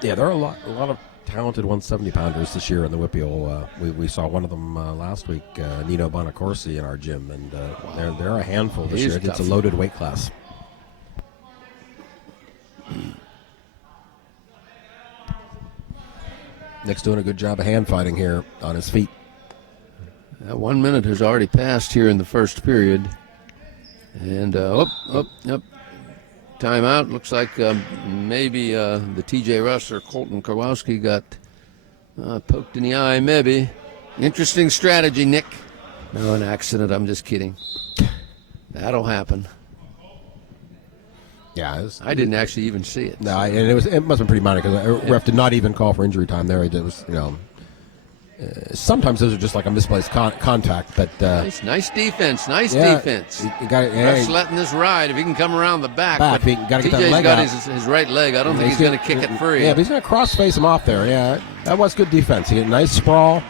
Yeah, there are a lot of talented 170-pounders this year in the Whippeal. We saw one of them last week, Nino Bonacorsi, in our gym, and they're a handful this year. It's a loaded weight class. Nick's doing a good job of hand fighting here on his feet. 1 minute has already passed here in the first period. And timeout. Looks like maybe the TJ wrestler Colton Karwowski got poked in the eye, maybe. Interesting strategy, Nick. No, an accident. I'm just kidding. That'll happen. Yeah, I didn't actually even see it. No, and it must have been pretty minor because the ref did not even call for injury time there. It was, sometimes those are just like a misplaced contact, but nice defense. Nice defense. Ref's letting this ride. If he can come around the back, but he got to get that leg got out. his right leg. I don't think he's going to kick it free. Yeah, but he's going to cross face him off there. Yeah, that was good defense. He had a nice sprawl.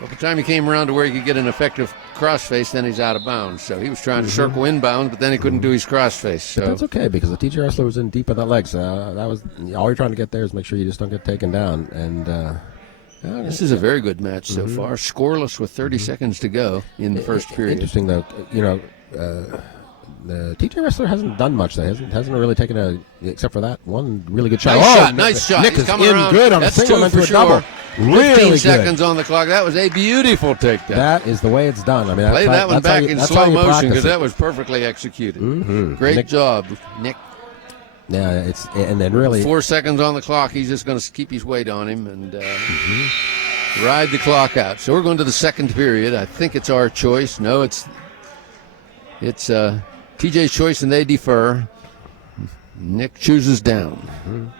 By the time he came around to where he could get an effective crossface, then he's out of bounds. So he was trying to circle inbounds, but then he couldn't do his crossface. So but that's okay because the TJ wrestler was in deep on that leg. So that was all you're trying to get there is make sure you just don't get taken down. And this is a very good match so far. Scoreless with 30 seconds to go in the first period. Interesting though, the TJ wrestler hasn't done much. They hasn't really taken except for that one really good shot. Nice shot. Nick He's is coming in around. good on That's a single 2 into for a sure. double. 15 seconds on the clock. That was a beautiful takedown. That is the way it's done. I mean, play that one back in slow motion because that was perfectly executed. Great job, Nick. Yeah, and then really 4 seconds on the clock. He's just going to keep his weight on him and ride the clock out. So we're going to the second period. I think it's our choice. No, it's TJ's choice, and they defer. Nick chooses down.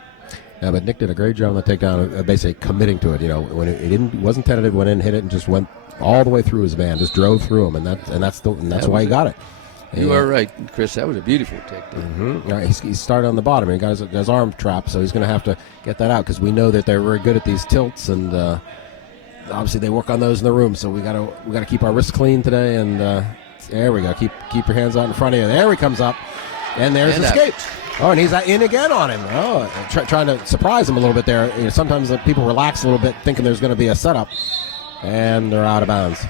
Yeah, but Nick did a great job on the takedown, basically committing to it. When it wasn't tentative, went in, hit it, and just went all the way through his man, just drove through him, and that's why he got it. You are right, Chris. That was a beautiful takedown. Yeah, he started on the bottom. He got his arm trapped, so he's going to have to get that out because we know that they're very good at these tilts, and obviously they work on those in the room. So we got to keep our wrists clean today, and there we go. Keep your hands out in front of you. There he comes up, and there's escape. Oh, and he's in again on him. Oh, trying to surprise him a little bit there. Sometimes people relax a little bit, thinking there's going to be a setup, and they're out of bounds.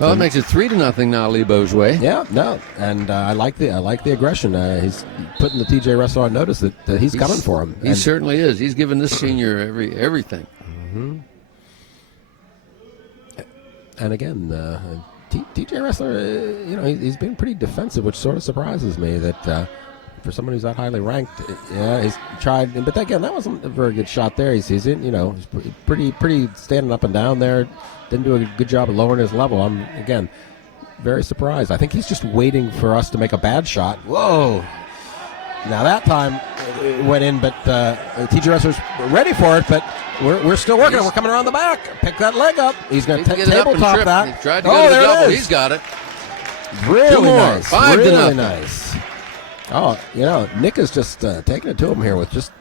Well, it makes it 3-0 now, Lebo's way. Yeah, no, and I like the aggression. He's putting the TJ wrestler on notice that he's coming for him. He certainly is. He's giving this senior everything. And again, TJ wrestler, he's been pretty defensive, which sort of surprises me that. For someone who's that highly ranked, he's tried, but again, that wasn't a very good shot there. He's in, he's pretty standing up and down there. Didn't do a good job of lowering his level. I'm again very surprised. I think he's just waiting for us to make a bad shot. Whoa! Now that time it went in, but TJ wrestler's ready for it. But we're still working. We're coming around the back. Pick that leg up. He's going to tabletop that. He tried to go to the double. He's got it. Really nice. 5-0. Nice. Oh, Nick is just taking it to him here with just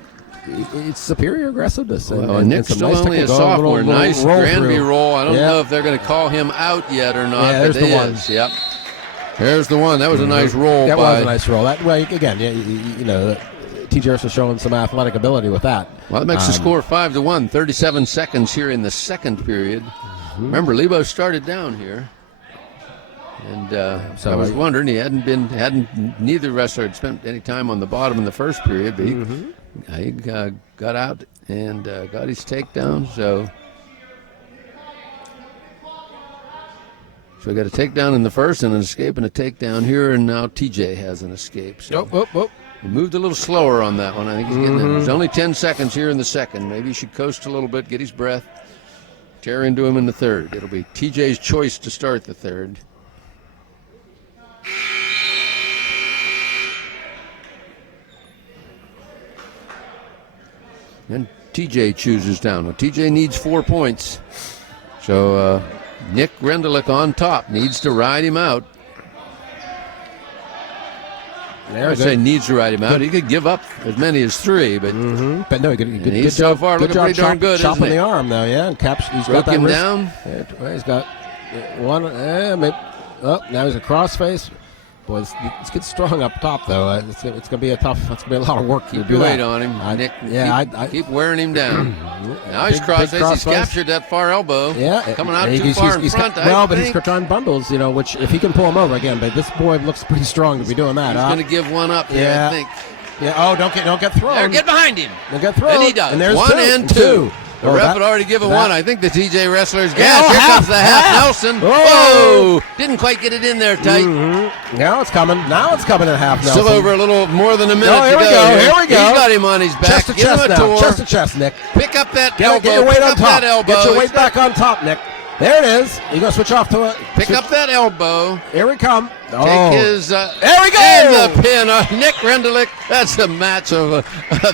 it's superior aggressiveness. And Nick's still nice only a sophomore. Nice Granby roll. I don't know if they're going to call him out yet or not. Yeah, there's the one. Yep. There's the one. That was a nice roll. That was a nice roll. That again, TJ is showing some athletic ability with that. Well, that makes the score 5-1. 37 seconds here in the second period. Remember, Lebo started down here. And So I was wondering, neither wrestler had spent any time on the bottom in the first period, but he got out and got his takedown. So we got a takedown in the first and an escape and a takedown here, and now TJ has an escape. So he moved a little slower on that one. I think he's getting in. There's only 10 seconds here in the second. Maybe he should coast a little bit, get his breath, tear into him in the third. It'll be TJ's choice to start the third. And TJ chooses down. Well, TJ needs 4 points. So Nick Rendelich on top needs to ride him out. I say needs to ride him out. He could give up as many as 3, but but no, he's so far looking pretty darn good. Chopping the arm though, yeah, and he's got that him wrist. down. Yeah, he's got one. Maybe, now he's a crossface. Boy, it's getting strong up top though. It's going to be a tough. It's going to be a lot of work. Keep your weight on him, Nick. Keep wearing him down. Now he's crossface. He's captured that far elbow. Yeah, coming out too far in front. But he's on bundles, which if he can pull him over again. But this boy looks pretty strong to be doing that. He's going to give one up here, I think. Yeah. Oh, don't get thrown. There, get behind him. Don't get thrown. And he does. And there's 1 and 2. The ref had already given one. I think the TJ wrestler's gas. Here comes the half Nelson. Whoa! Didn't quite get it in there tight. Now it's coming. In half Nelson. Still over a little more than a minute to go. Here we go. He's got him on his back. Chest to chest now. Chest to chest, Nick. Pick up that elbow. Get your weight on top. Get your weight back back on top, Nick. There it is. You going to switch off to it. Pick up that elbow. Here we come. Take his. There we go. And the pin. Nick Rendelich. That's a match of.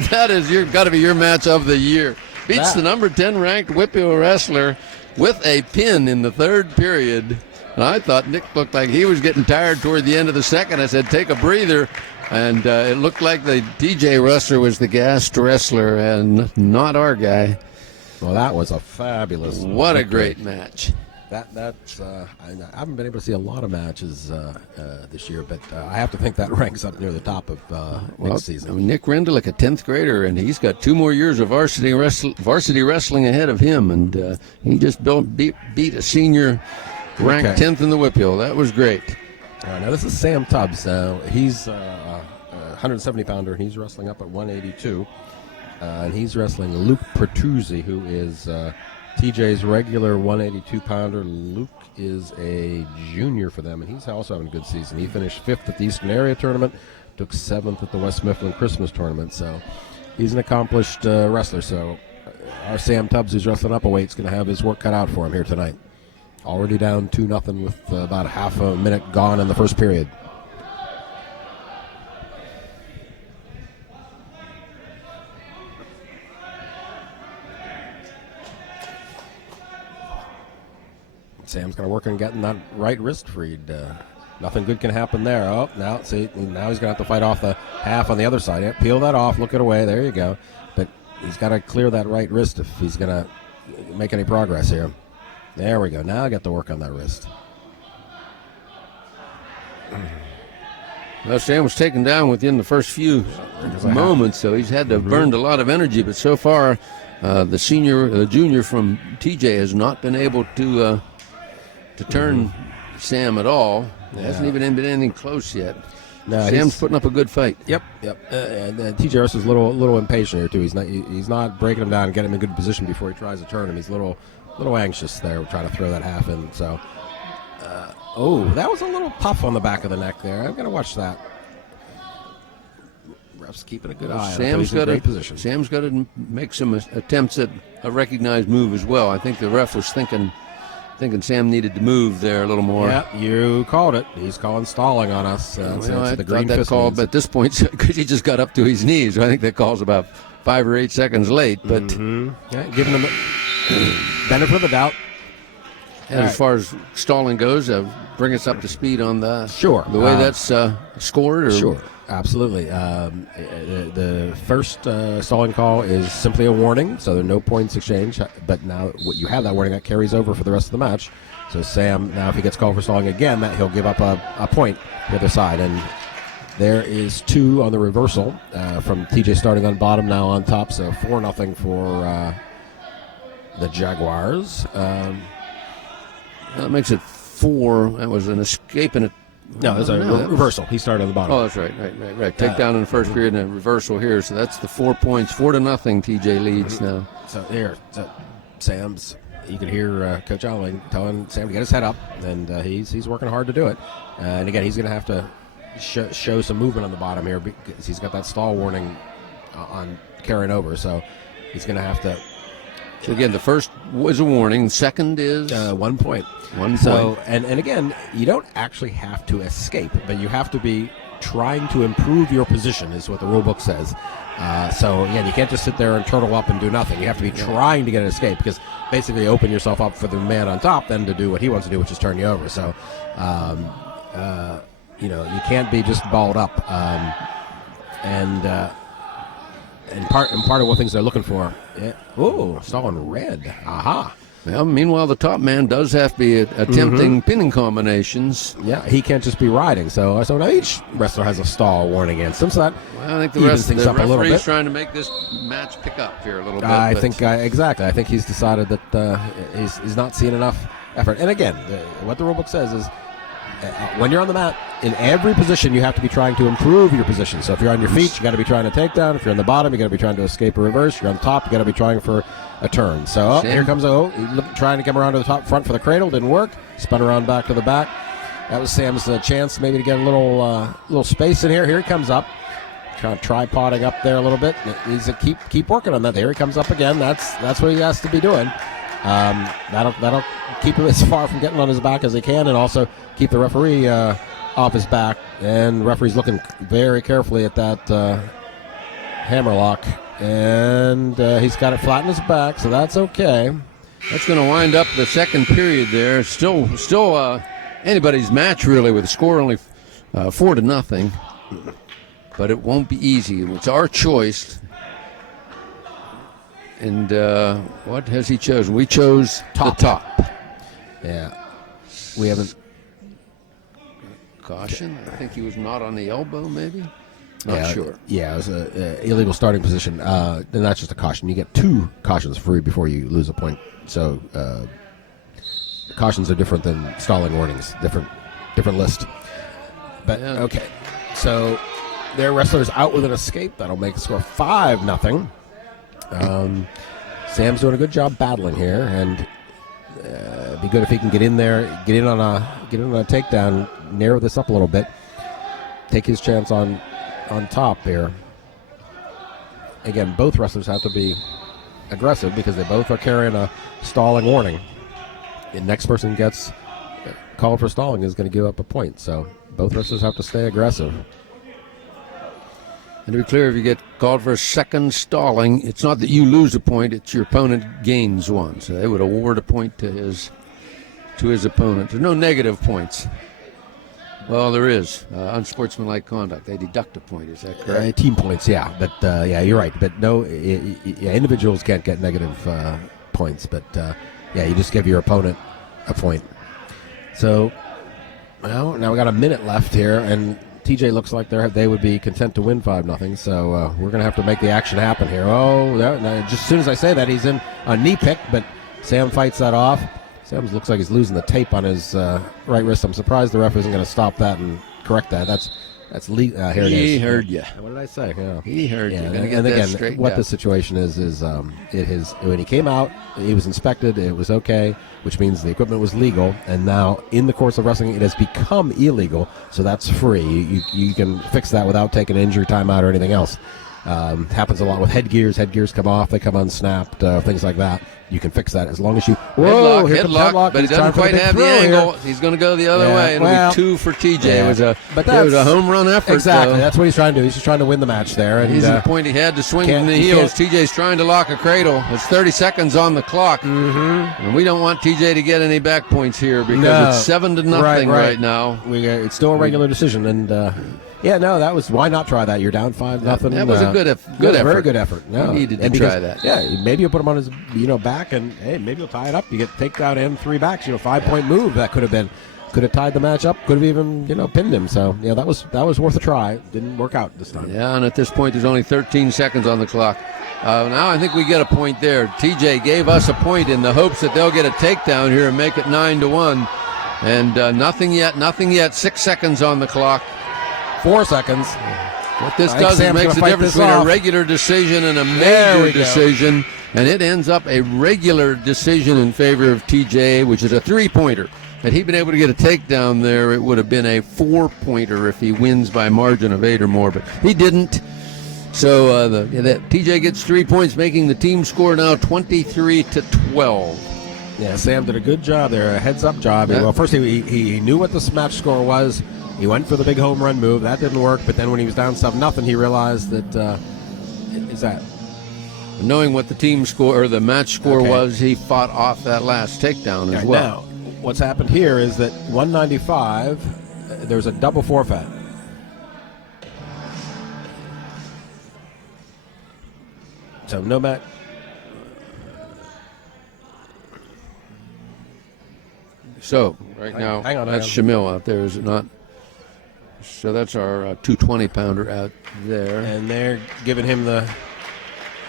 That is got to be your match of the year. Beats the number 10 ranked Whitfield wrestler with a pin in the third period. And I thought Nick looked like he was getting tired toward the end of the second. I said, take a breather. And it looked like the DJ wrestler was the gassed wrestler and not our guy. Well, that was a fabulous. What a great match. That's I haven't been able to see a lot of matches this year, but I have to think that ranks up near the top of next season. I mean, Nick Rendelich, a 10th grader, and he's got 2 more years of varsity wrestling ahead of him, and he just beat a senior ranked 10th in the Whitfield. That was great. All right, now this is Sam Tubbs. He's a 170-pounder, and he's wrestling up at 182, and he's wrestling Luke Pertuzzi, who is TJ's regular 182-pounder. Luke is a junior for them, and he's also having a good season. He finished 5th at the Eastern Area Tournament, took 7th at the West Mifflin Christmas Tournament, so he's an accomplished wrestler. So our Sam Tubbs, who's wrestling up a weight, is going to have his work cut out for him here tonight. Already down 2-0 with about half a minute gone in the first period. Sam's going to work on getting that right wrist freed. Nothing good can happen there. Oh, now he's going to have to fight off the half on the other side. Yeah, peel that off, look it away. There you go. But he's got to clear that right wrist if he's going to make any progress here. There we go. Now I got to work on that wrist. Well, Sam was taken down within the first few moments, so he's had to burn a lot of energy. But so far, the junior from TJ has not been able to turn Sam at all. It hasn't even been anything close yet. No, Sam's putting up a good fight. Yep. And TJ is a little impatient here too. He's not breaking him down and getting him in good position before he tries to turn him. He's a little anxious there, trying to throw that half in. So, that was a little puff on the back of the neck there. I'm gonna watch that. Ref's keeping a good eye. Sam's got to make some attempts at a recognized move as well. I think the ref was thinking Sam needed to move there a little more. Yeah, you called it. He's calling stalling on us. I thought that call, but at this point, because he just got up to his knees, I think that call's about 5 or 8 seconds late. But giving him the benefit of the doubt. And as far as stalling goes, bring us up to speed on the way that's scored. Or? Sure, absolutely. The first stalling call is simply a warning, so there are no points exchanged. But now what you have that warning, that carries over for the rest of the match. So Sam, now if he gets called for stalling again, that he'll give up a point the other side. And there is 2 on the reversal from TJ starting on bottom, now on top. So 4-0 for the Jaguars. That makes it 4. That was an escape and a... No, it was a reversal. He started on the bottom. Oh, that's right. Takedown in the first period and a reversal here. So that's the 4 points. 4-0. TJ leads now. So Sam's. You could hear Coach Alwyn telling Sam to get his head up, and he's working hard to do it. And again, he's going to have to show some movement on the bottom here because he's got that stall warning on carrying over. So he's going to have to. So again, the first was a warning. The second is 1 point. 1 point. So and again, you don't actually have to escape, but you have to be trying to improve your position, is what the rule book says. So again, you can't just sit there and turtle up and do nothing. You have to be trying to get an escape, because basically you open yourself up for the man on top then to do what he wants to do, which is turn you over. So you can't be just balled up. And part of what things they're looking for. Stall on red. Aha. Well, meanwhile, the top man does have to be attempting pinning combinations. Yeah, he can't just be riding. So now each wrestler has a stall warning against him. So that I think the referee's trying to make this match pick up here a little bit. I think exactly. I think he's decided that he's not seeing enough effort. And again, what the rule book says is when you're on the mat, in every position you have to be trying to improve your position. So if you're on your feet, you got to be trying to take down. If you're on the bottom, you got to be trying to escape a reverse. If you're on the top, you got to be trying for a turn. So here comes trying to come around to the top front for the cradle. Didn't work. Spun around back to the back. That was Sam's chance maybe to get a little space in here. Here he comes up. Kind of tripoding up there a little bit. He's a keep working on that. There he comes up again. That's what he has to be doing. That'll keep him as far from getting on his back as he can, and also keep the referee off his back. And the referee's looking very carefully at that hammerlock, and he's got it flat in his back, so that's okay. That's going to wind up the second period there. Still anybody's match really, with the score only 4-0. But it won't be easy. It's our choice. And what has he chosen? We chose the top. Yeah. We haven't. Caution. I think he was not on the elbow, maybe. Not sure. Yeah, it was an illegal starting position. Then that's just a caution. You get 2 cautions free before you lose a point. So cautions are different than stalling warnings. Different list. But okay. So their wrestlers out with an escape. That'll make the score 5-0. Sam's doing a good job battling here, and it'd be good if he can get in there, get in on a takedown, narrow this up a little bit, take his chance on top here. Again, both wrestlers have to be aggressive because they both are carrying a stalling warning. The next person gets called for stalling is going to give up a point, so both wrestlers have to stay aggressive. And to be clear, if you get called for a second stalling, it's not that you lose a point, it's your opponent gains one. So they would award a point to his opponent. There's no negative points. Well, there is. Unsportsmanlike conduct. They deduct a point. Is that correct? Team points, yeah. But, you're right. But no, individuals can't get negative points. But, you just give your opponent a point. So, well, now we got a minute left here, and TJ looks like they would be content to win 5-0, so we're going to have to make the action happen here. Just as soon as I say that, he's in a knee pick, but Sam fights that off. Sam looks like he's losing the tape on his right wrist. I'm surprised the ref isn't going to stop that and correct that. That's here it is. He heard you. What did I say? Yeah. He heard you. And again, what the situation is when he came out, he was inspected. It was okay, which means the equipment was legal. And now, in the course of wrestling, it has become illegal. So that's free. You can fix that without taking injury timeout or anything else. Happens a lot with headgears. Headgears come off, they come unsnapped, things like that. You can fix that as long as you... Headlock, but he doesn't quite have the angle. Here. He's going to go the other way. It'll be 2 for TJ. Yeah. It was a home run effort. Exactly. Though. That's what he's trying to do. He's just trying to win the match there. And he's at the point he had to swing from the heels. TJ's trying to lock a cradle. There's 30 seconds on the clock. Mm-hmm. And we don't want TJ to get any back points here because it's 7-0 right now. It's still a regular decision. And... that was. Why not try that? You're down 5-0. That was a good effort. Very good effort. No, he needed to try that. Yeah, maybe you'll put him on his back, and hey, maybe you'll tie it up. You get takedown and 3 backs. 5-point move that could have tied the match up. Could have even pinned him. So that was worth a try. Didn't work out this time. Yeah, and at this point, there's only 13 seconds on the clock. Now I think we get a point there. TJ gave us a point in the hopes that they'll get a takedown here and make it 9-1. And nothing yet. 6 seconds on the clock. 4 seconds. What this I think does is Sam's makes gonna the fight difference this between a off. regular decision and a There we major go. decision. And it ends up a regular decision in favor of TJ, which is a 3-pointer. Had he been able to get a takedown there, it would have been a 4-pointer if he wins by margin of 8 or more. But he didn't. So TJ gets 3 points, making the team score now 23-12. Yeah, Sam did a good job there, a heads-up job. Yeah. Well, first he knew what the match score was. He went for the big home run move. That didn't work. But then when he was down 7-0, he realized that is that. Knowing what the team score or the match score Okay. was, he fought off that last takedown as Right, well. now, what's happened here is that 195, there's a double forfeit. So no match. So right now, hang on, that's Shamil out there, is it not? So that's our 220-pounder out there. And they're giving him the.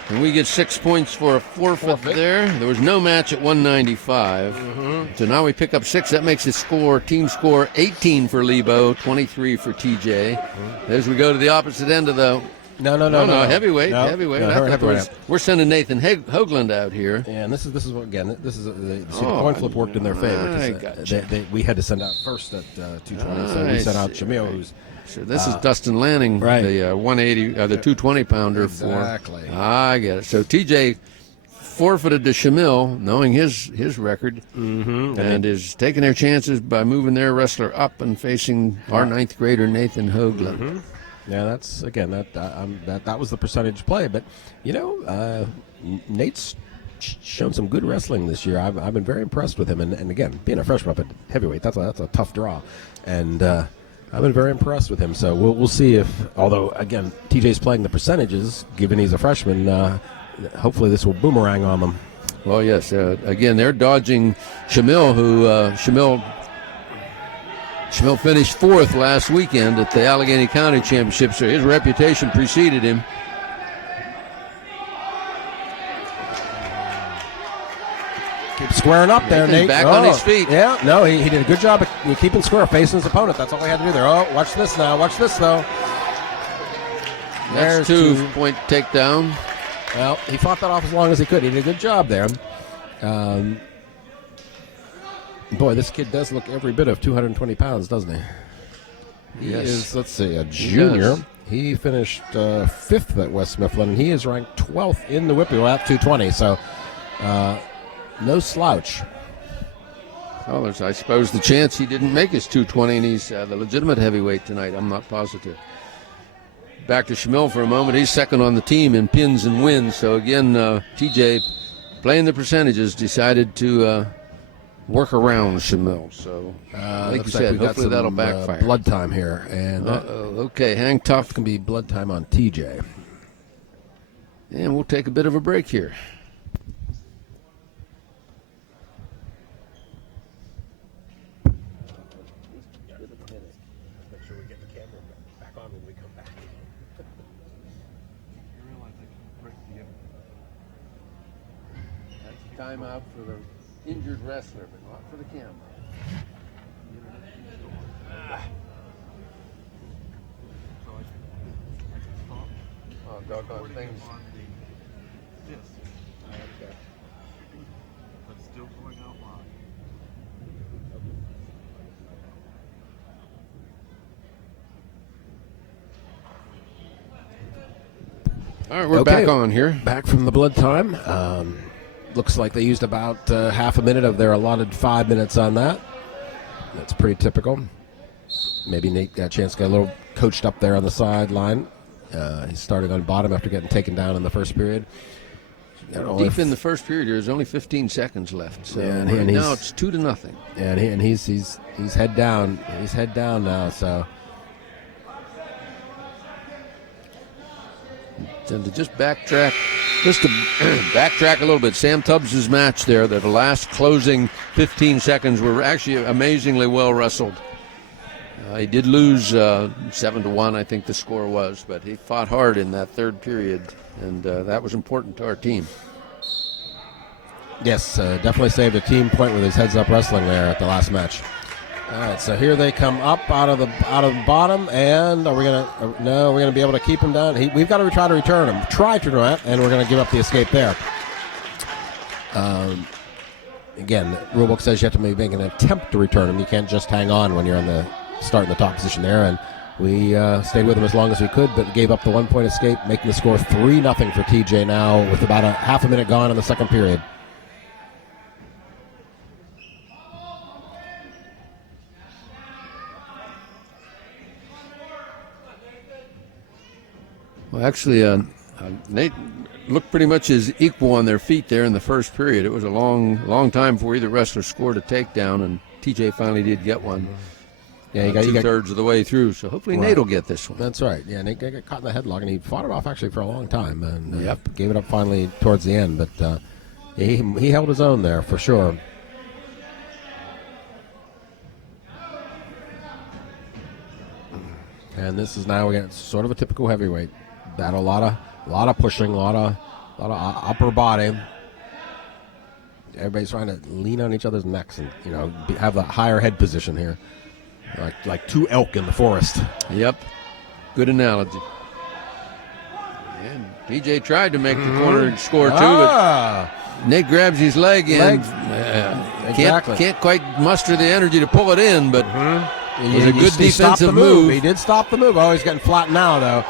And we get 6 points for a forfeit there. There was no match at 195. So now we pick up 6. That makes the team score 18 for Lebo, 23 for TJ. As we go to the opposite end of the No, heavyweight. No, Heavyweight. no, I thought heavyweight. we're sending Nathan Hoagland out here. And this is what again. This is the coin flip worked in their favor. I 'Cause, gotcha. we had to send out first at 220, so we I sent out see. Shamil, Right. who's So this is Dustin Lanning, right. the 180, the 220-pounder Exactly. for. I get it. So TJ forfeited to Shamil, knowing his record, and is taking their chances by moving their wrestler up and facing our 9th grader Nathan Hoagland. Yeah, that's again that was the percentage play, but Nate's shown some good wrestling this year. I've been very impressed with him, and again, being a freshman up at heavyweight, that's a tough draw, and I've been very impressed with him. So we'll see if, although again TJ's playing the percentages, given he's a freshman, hopefully this will boomerang on them. Well, yes. Again, they're dodging Shamil, who Shamil finished 4th last weekend at the Allegheny County Championship, so his reputation preceded him. Keep squaring up there, Nathan's Nate. back on his feet. Yeah, no, he did a good job of keeping square, facing his opponent. That's all he had to do there. Oh, watch this now. Watch this, though. That's There's 2-point takedown. Well, he fought that off as long as he could. He did a good job there. Boy, this kid does look every bit of 220 pounds, doesn't he? He Yes. is, let's see, a junior. does. He finished 5th at West Mifflin, and he is ranked 12th in the Whippy at 220. So, no slouch. Well, there's, I suppose, the chance he didn't make his 220, and he's the legitimate heavyweight tonight. I'm not positive. Back to Shamil for a moment. He's second on the team in pins and wins. So, again, TJ, playing the percentages, decided to work around Shamil. So, like you Looks said, we've got hopefully some, that'll backfire. blood time here. And that Okay, hang tough. can be blood time on TJ. And we'll take a bit of a break here. Make sure we get the camera back on when we come back. That's the timeout for the injured wrestler, but not for the camera. Oh, doggone things. All right, we're Okay. back on here. Back from the blood time. Looks like they used about half a minute of their allotted 5 minutes on that. That's pretty typical. Maybe Nate got a chance to get a little coached up there on the sideline. He's starting on bottom after getting taken down in the first period. I don't know Deep if- in the first period, there's only 15 seconds left. So Yeah, and right he's- now it's 2-0. and he's head down. He's head down now. So And to just backtrack a little bit, Sam Tubbs' match there, the last closing 15 seconds were actually amazingly well wrestled. He did lose 7-1, I think the score was, but he fought hard in that third period, and that was important to our team. yes, definitely saved a team point with his heads up wrestling there at the last match. All right, so here they come up out of the bottom, and are we gonna? No, we're gonna be able to keep him down. We've got to try to return him. Try to do that, and we're gonna give up the escape there. Again, the rulebook says you have to maybe make an attempt to return him. You can't just hang on when you're in the start in the top position there. And we stayed with him as long as we could, but gave up the 1 point escape, making the score 3-0 for TJ now with about a half a minute gone in the second period. Well, actually, Nate looked pretty much as equal on their feet there in the first period. It was a long time before either wrestler scored a takedown, and TJ finally did get one. Yeah, you got 2/3 of the way through, so hopefully Nate will get this one. That's right. Yeah, Nate got caught in the headlock, and he fought it off actually for a long time, and gave it up finally towards the end. But he held his own there for sure. And this is now again sort of a typical heavyweight battle. A lot of pushing, a lot of upper body. Everybody's trying to lean on each other's necks and have a higher head position here. Like two elk in the forest. Yep. Good analogy. And TJ tried to make the corner score too, but Nate grabs his leg and can't quite muster the energy to pull it in, but it was a good defensive move. He did stop the move. Oh, he's getting flat now, though.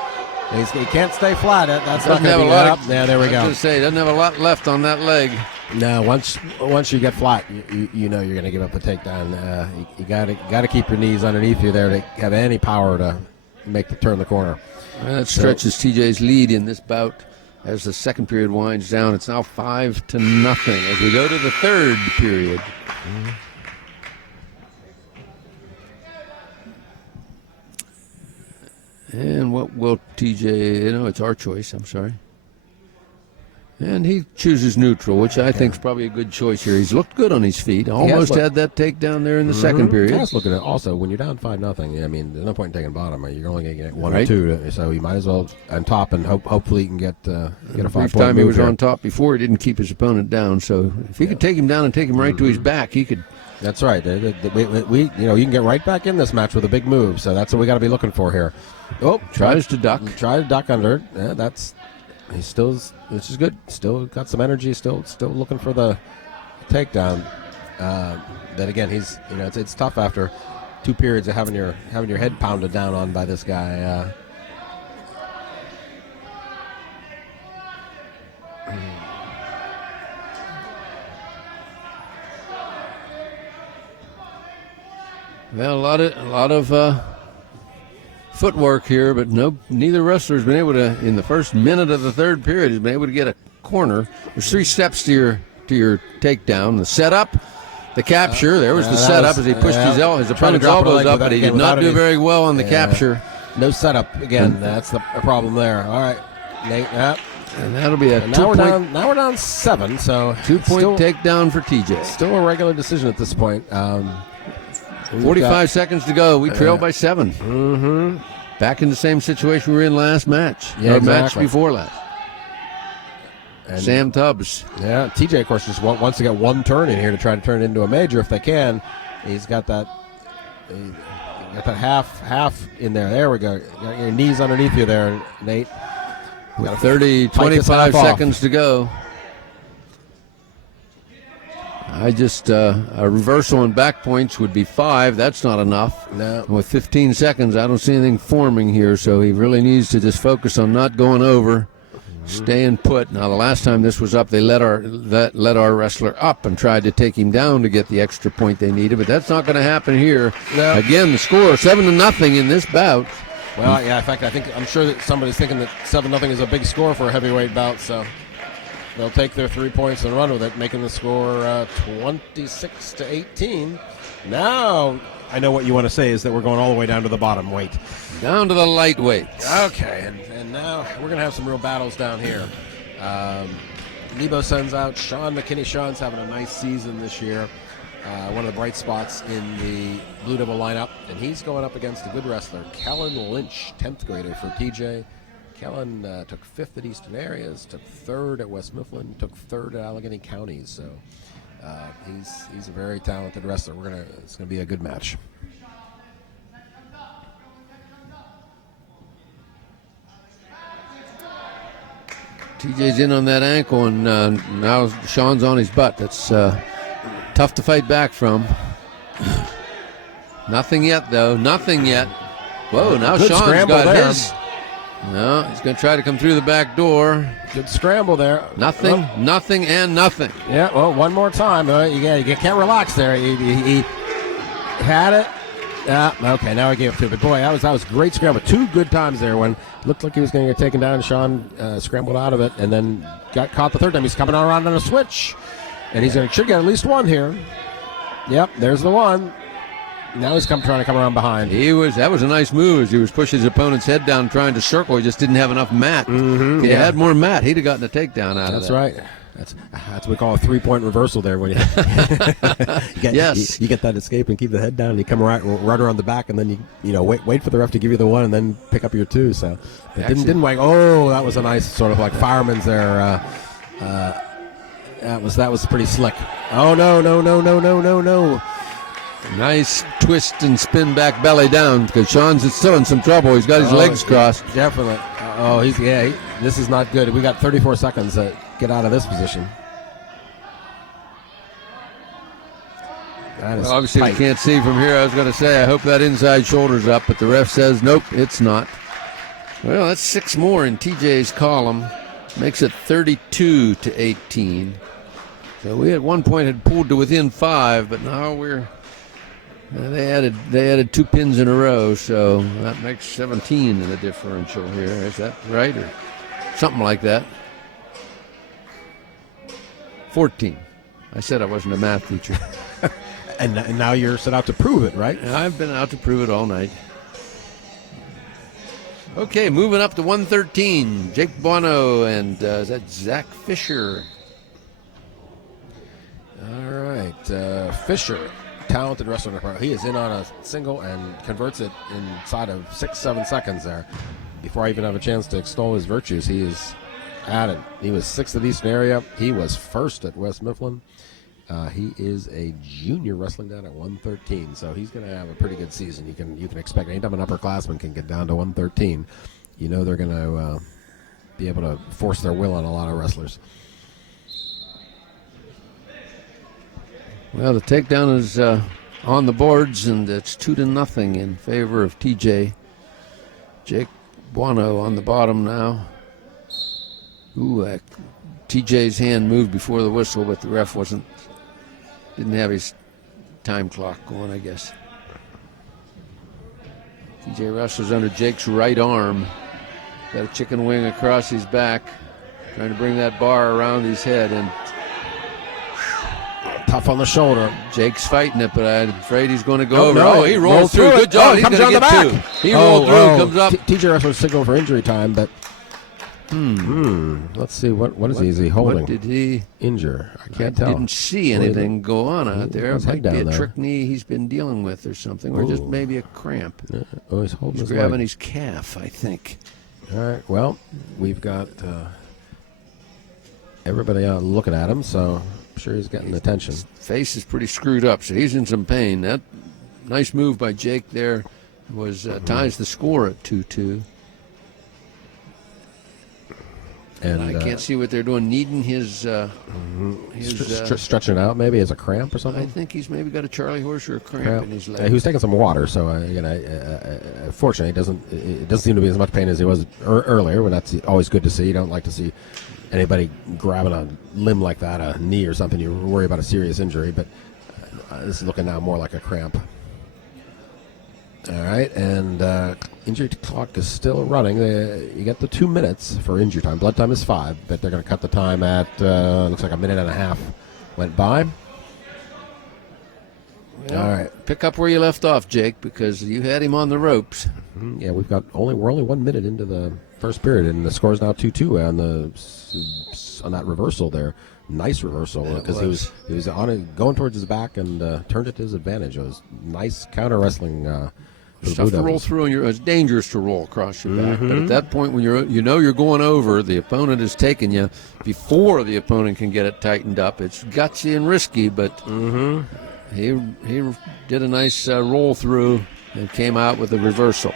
He can't stay flat. That's not going to be up. Yeah, there we go. I was going to say, doesn't have a lot left on that leg. No, once you get flat, you know you're going to give up the takedown. You got to keep your knees underneath you there to have any power to turn the corner. Well, that stretches TJ's lead in this bout as the second period winds down. It's now 5-0 as we go to the third period. And what will TJ? No, it's our choice. I'm sorry. And he chooses neutral, which I think is probably a good choice here. He's looked good on his feet. Almost had that takedown there in the second period. Let's look at it. Also, when you're down 5-0, I mean, there's no point in taking bottom. You're only going to get one or two, so you might as well on top and hopefully you can get a 5-point time he was here. on top before, he didn't keep his opponent down. So if he could take him down and take him right to his back, he could. That's right. We you can get right back in this match with a big move. So that's what we got to be looking for here. Oh, tries to duck. Try to duck under. Yeah, he's still, which is good. Still got some energy. Still looking for the takedown. Then again, he's it's tough after 2 periods of having your head pounded down on by this guy. Well, a lot of footwork here, but neither wrestler's been able to, in the first minute of the third period, has been able to get a corner. There's 3 steps to your takedown: the setup, the capture. There was the setup as he pushed his opponent's elbows up, but he did not do very well on the capture. No setup again. That's the problem there. All right, Nate. And that'll be a now we're down 7. So 2-point takedown for TJ. Still a regular decision at this point. 45 seconds to go. We trail by 7. Back in the same situation we were in last match. Yeah, exactly. Match before last. And Sam Tubbs. Yeah, TJ, of course, just wants to get one turn in here to try to turn it into a major if they can. He's got that half in there. There we go. Got your knees underneath you there, Nate. Got 25 seconds to go. A reversal and back points would be 5. That's not enough. No. With 15 seconds, I don't see anything forming here, so he really needs to just focus on not going over, staying put. Now, the last time this was up, they let our wrestler up and tried to take him down to get the extra point they needed, but that's not going to happen here. No. Again, the score 7-0 in this bout. Well, yeah, in fact, I'm sure that somebody's thinking that 7-0 is a big score for a heavyweight bout, so they'll take their 3 points and run with it, making the score 26-18. Now, I know what you want to say is that we're going all the way down to the bottom weight. Down to the lightweight. Okay, and now we're going to have some real battles down here. Nebo sends out Sean McKinney. Sean's having a nice season this year. One of the bright spots in the Blue Devil lineup. And he's going up against a good wrestler, Kellen Lynch, 10th grader for TJ. Kellen took 5th at Eastern Areas, took 3rd at West Mifflin, took 3rd at Allegheny County. So he's a very talented wrestler. It's going to be a good match. TJ's in on that ankle, and now Sean's on his butt. That's tough to fight back from. Nothing yet, though. Nothing yet. Whoa, now Good Sean's scramble got there. his. No, he's going to try to come through the back door. Good scramble there. Nothing, nothing, and nothing. Yeah, well, one more time. You can't relax there. He had it. Okay, now I gave it to him. But boy, that was great scramble. 2 good times there when it looked like he was going to get taken down. Sean scrambled out of it and then got caught the third time. He's coming around on a switch, and should get at least one here. Yep, there's the one. Now he's trying to come around behind. That was a nice move as he was pushing his opponent's head down, trying to circle. He just didn't have enough mat. If he had more mat, he'd have gotten a takedown out of that. That's right. That's what we call a 3-point reversal there. When you Yes. you get that escape and keep the head down, and you come right around the back, and then you wait for the ref to give you the one, and then pick up your 2. So it didn't wag. Oh, that was a nice sort of like fireman's there. That was pretty slick. Oh no. Nice twist and spin back belly down because Sean's still in some trouble. He's got his legs crossed. Definitely. This is not good. We got 34 seconds to get out of this position. That is Obviously, tight. we can't see from here. I was going to say, I hope that inside shoulder's up, but the ref says, nope, it's not. Well, that's 6 more in TJ's column. Makes it 32-18. So we at one point had pulled to within 5, but now they added 2 pins in a row, so that makes 17 in the differential here. Is that right? Or something like that. 14. I said I wasn't a math teacher. And now you're set out to prove it, right? I've been out to prove it all night. Okay, moving up to 113. Jake Bono and is that Zach Fisher? All right, Fisher, talented wrestler. He is in on a single and converts it inside of 6-7 seconds there. Before I even have a chance to extol his virtues, he is at it. He was 6th at Eastern Area. He was 1st at West Mifflin. He is a junior wrestling down at 113, so he's going to have a pretty good season. You can expect anytime an upperclassman can get down to 113, they're going to be able to force their will on a lot of wrestlers. Well, the takedown is on the boards, and it's 2-0 in favor of TJ. Jake Bono on the bottom now. Ooh, TJ's hand moved before the whistle, but the ref didn't have his time clock going, I guess. TJ wrestles under Jake's right arm. Got a chicken wing across his back, trying to bring that bar around his head, and Tough on the shoulder. Jake's fighting it, but I'm afraid he's going to go Oh, over. no, Oh, he rolls through. it. Good job. Oh, He's comes going to on the get back. 2. He rolled through, comes up. TJ wrestler signal for injury time, but let's see what is he holding? What did he Injure? I can't tell. Didn't see anything go on out there. His It head might be a down there. trick knee he's been dealing with or something, or just Ooh. maybe a cramp. Oh, he's holding He's his grabbing leg. his calf, I think. All right. Well, we've got everybody out looking at him, so I'm sure he's getting attention. His face is pretty screwed up, so he's in some pain. That nice move by Jake there was ties the score at 2-2. And I can't see what they're doing. Needing his stretching out maybe as a cramp or something. I think he's maybe got a Charlie horse or a cramp in his leg. He was taking some water, so fortunately, it doesn't seem to be as much pain as he was earlier. But that's always good to see. You don't like to see anybody grabbing a limb like that, a knee or something. You worry about a serious injury, but this is looking now more like a cramp. All right, and injury clock is still running. You get the 2 minutes for injury time. Blood time is 5, but they're going to cut the time at looks like a minute and a half went by. Well, all right, pick up where you left off, Jake, because you had him on the ropes. Yeah, we're only 1 minute into the first period, and the score is now 2-2 on that reversal there. Nice reversal because he was on it, going towards his back and turned it to his advantage. It was nice counter wrestling. It's tough to roll through, and it's dangerous to roll across your back. But at that point, when you're going over, the opponent is taking you before the opponent can get it tightened up. It's gutsy and risky, but he did a nice roll through and came out with a reversal.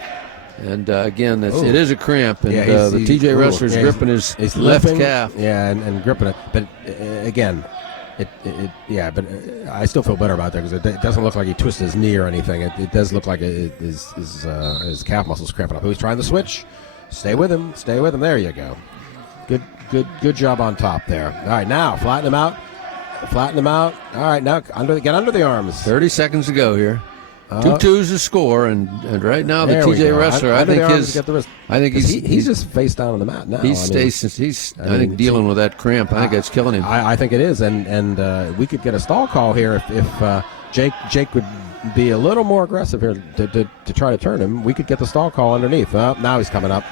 And again, it is a cramp, and Yeah, the TJ wrestler's gripping his left limping, calf. Yeah, and gripping it. But again, but I still feel better about that because it doesn't look like he twisted his knee or anything. It does look like his calf muscles cramping up. He's trying to switch. Stay with him. There you go. Good job on top there. All right, now flatten him out. All right, now get under the arms. 30 seconds to go here. 2-2's the score, and right now the There we TJ go. wrestler, Under I the arms, think get the wrist. he's just face down on the mat now. He's dealing with that cramp. I think it's killing him. I think it is, and we could get a stall call here if Jake would be a little more aggressive here to try to turn him. We could get the stall call underneath. Now he's coming up.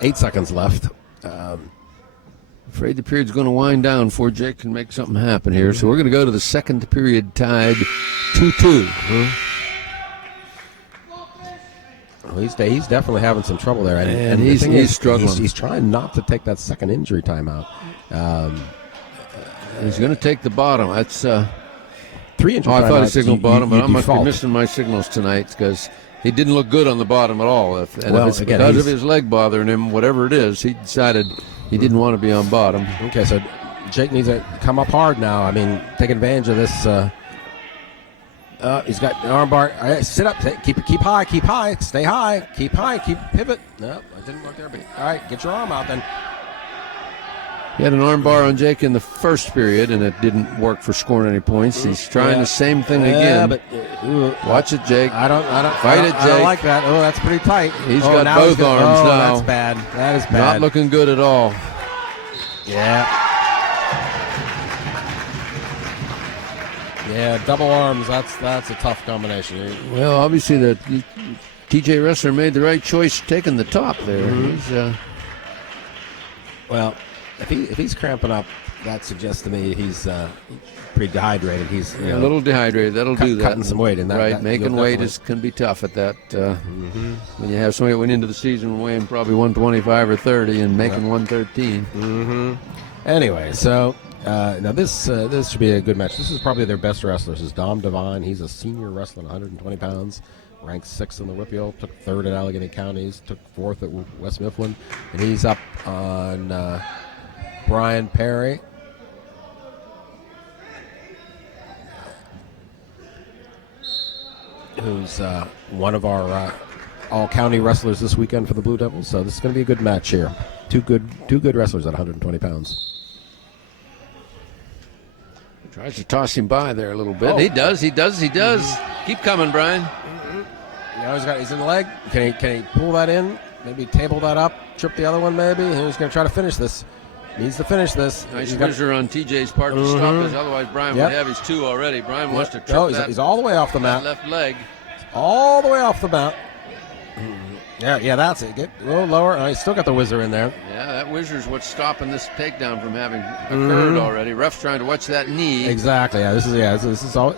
8 seconds left. Afraid the period's going to wind down before Jake can make something happen here. So we're going to go to the second period tied 2-2. Well, he's definitely having some trouble there, and he's struggling. He's trying not to take that second injury timeout. He's going to take the bottom. That's 3 injury. I thought he signaled bottom, but I must be default. missing my signals tonight because he didn't look good on the bottom at all. If it's again, because of his leg bothering him, whatever it is, he decided he didn't want to be on bottom. Okay, so Jake needs to come up hard now. I mean, take advantage of this. He's got an arm bar. All right, sit up. Keep high. Stay high. Keep pivot. No, it didn't work there. But all right, get your arm out then. He had an arm bar on Jake in the first period, and it didn't work for scoring any points. He's trying the same thing again. But watch it, Jake. I don't fight it, Jake. I don't like that. Oh, that's pretty tight. He's got both arms now. That's bad. That is bad. Not looking good at all. Yeah. Yeah, double arms. That's a tough combination. Well, obviously the TJ wrestler made the right choice taking the top there. Mm-hmm. Well, if he's cramping up, that suggests to me he's pretty dehydrated. He's a little dehydrated. That'll do that. Cutting some weight in that. Right, making weight can be tough at that. When you have somebody that went into the season weighing probably 125 or 30 and making 113. Mm-hmm. Anyway, so now this should be a good match. This is probably their best wrestler. This is Dom Devine. He's a senior wrestler, 120 pounds. Ranked 6th in the Whippeal, took 3rd at Allegheny Counties, took 4th at West Mifflin, and he's up on Brian Perry. Who's one of our all-county wrestlers this weekend for the Blue Devils. So this is going to be a good match here. Two good wrestlers at 120 pounds. Tries to toss him by there a little bit. He does. Keep coming, Brian. He's in the leg. Can he pull that in? Maybe table that up, trip the other one maybe. He's going to try to finish this. Needs to finish this. Nice whizzer on TJ's part to stop this. Otherwise, Brian would have his 2 already. Brian wants to trip that. He's all the way off the mat. Left leg. All the way off the mat. Yeah, that's it. Get a little lower. He's still got the whizzer in there. Yeah, that whizzer's what's stopping this takedown from having occurred already. Ref's trying to watch that knee. Exactly. Yeah, this is all.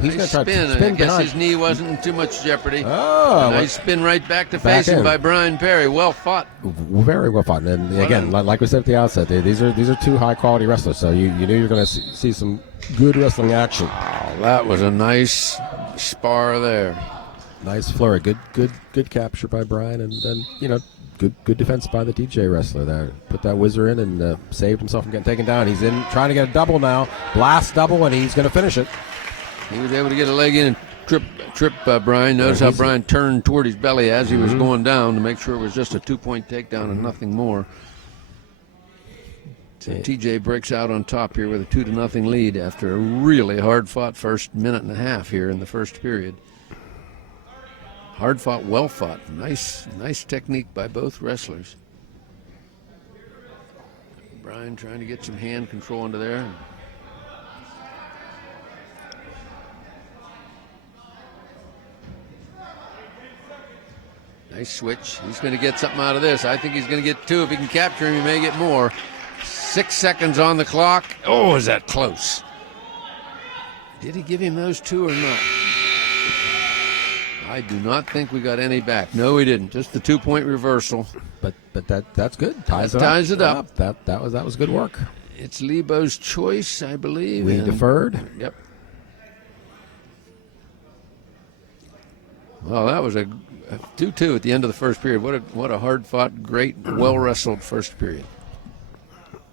He's going to try to spin I guess behind. his knee wasn't in too much jeopardy. Oh, nice spin right back to facing by Brian Perry. Well fought. Very well fought. And again, like we said at the outset, these are 2 high quality wrestlers. So you knew you were going to see some good wrestling action. Wow, that was a nice spar there. Nice flurry. Good capture by Brian, and then good defense by the TJ wrestler there. Put that whizzer in and saved himself from getting taken down. He's in trying to get a double now, blast double, and he's going to finish it. He was able to get a leg in and trip Brian. Notice how Brian turned toward his belly as he was going down to make sure it was just a 2-point takedown and nothing more. So TJ breaks out on top here with a 2-0 lead after a really hard-fought first minute and a half here in the first period. Hard fought, well fought. Nice technique by both wrestlers. Brian trying to get some hand control into there. Nice switch. He's going to get something out of this. I think he's going to get 2. If he can capture him, he may get more. 6 seconds on the clock. Oh, is that close? Did he give him those 2 or not? I do not think we got any back. No, we didn't. Just the 2-point reversal. But that's good. Ties it up. That was good work. It's Lebo's choice, I believe. We deferred. Yep. Well, that was a 2-2 at the end of the first period. What a hard-fought, great, well-wrestled first period.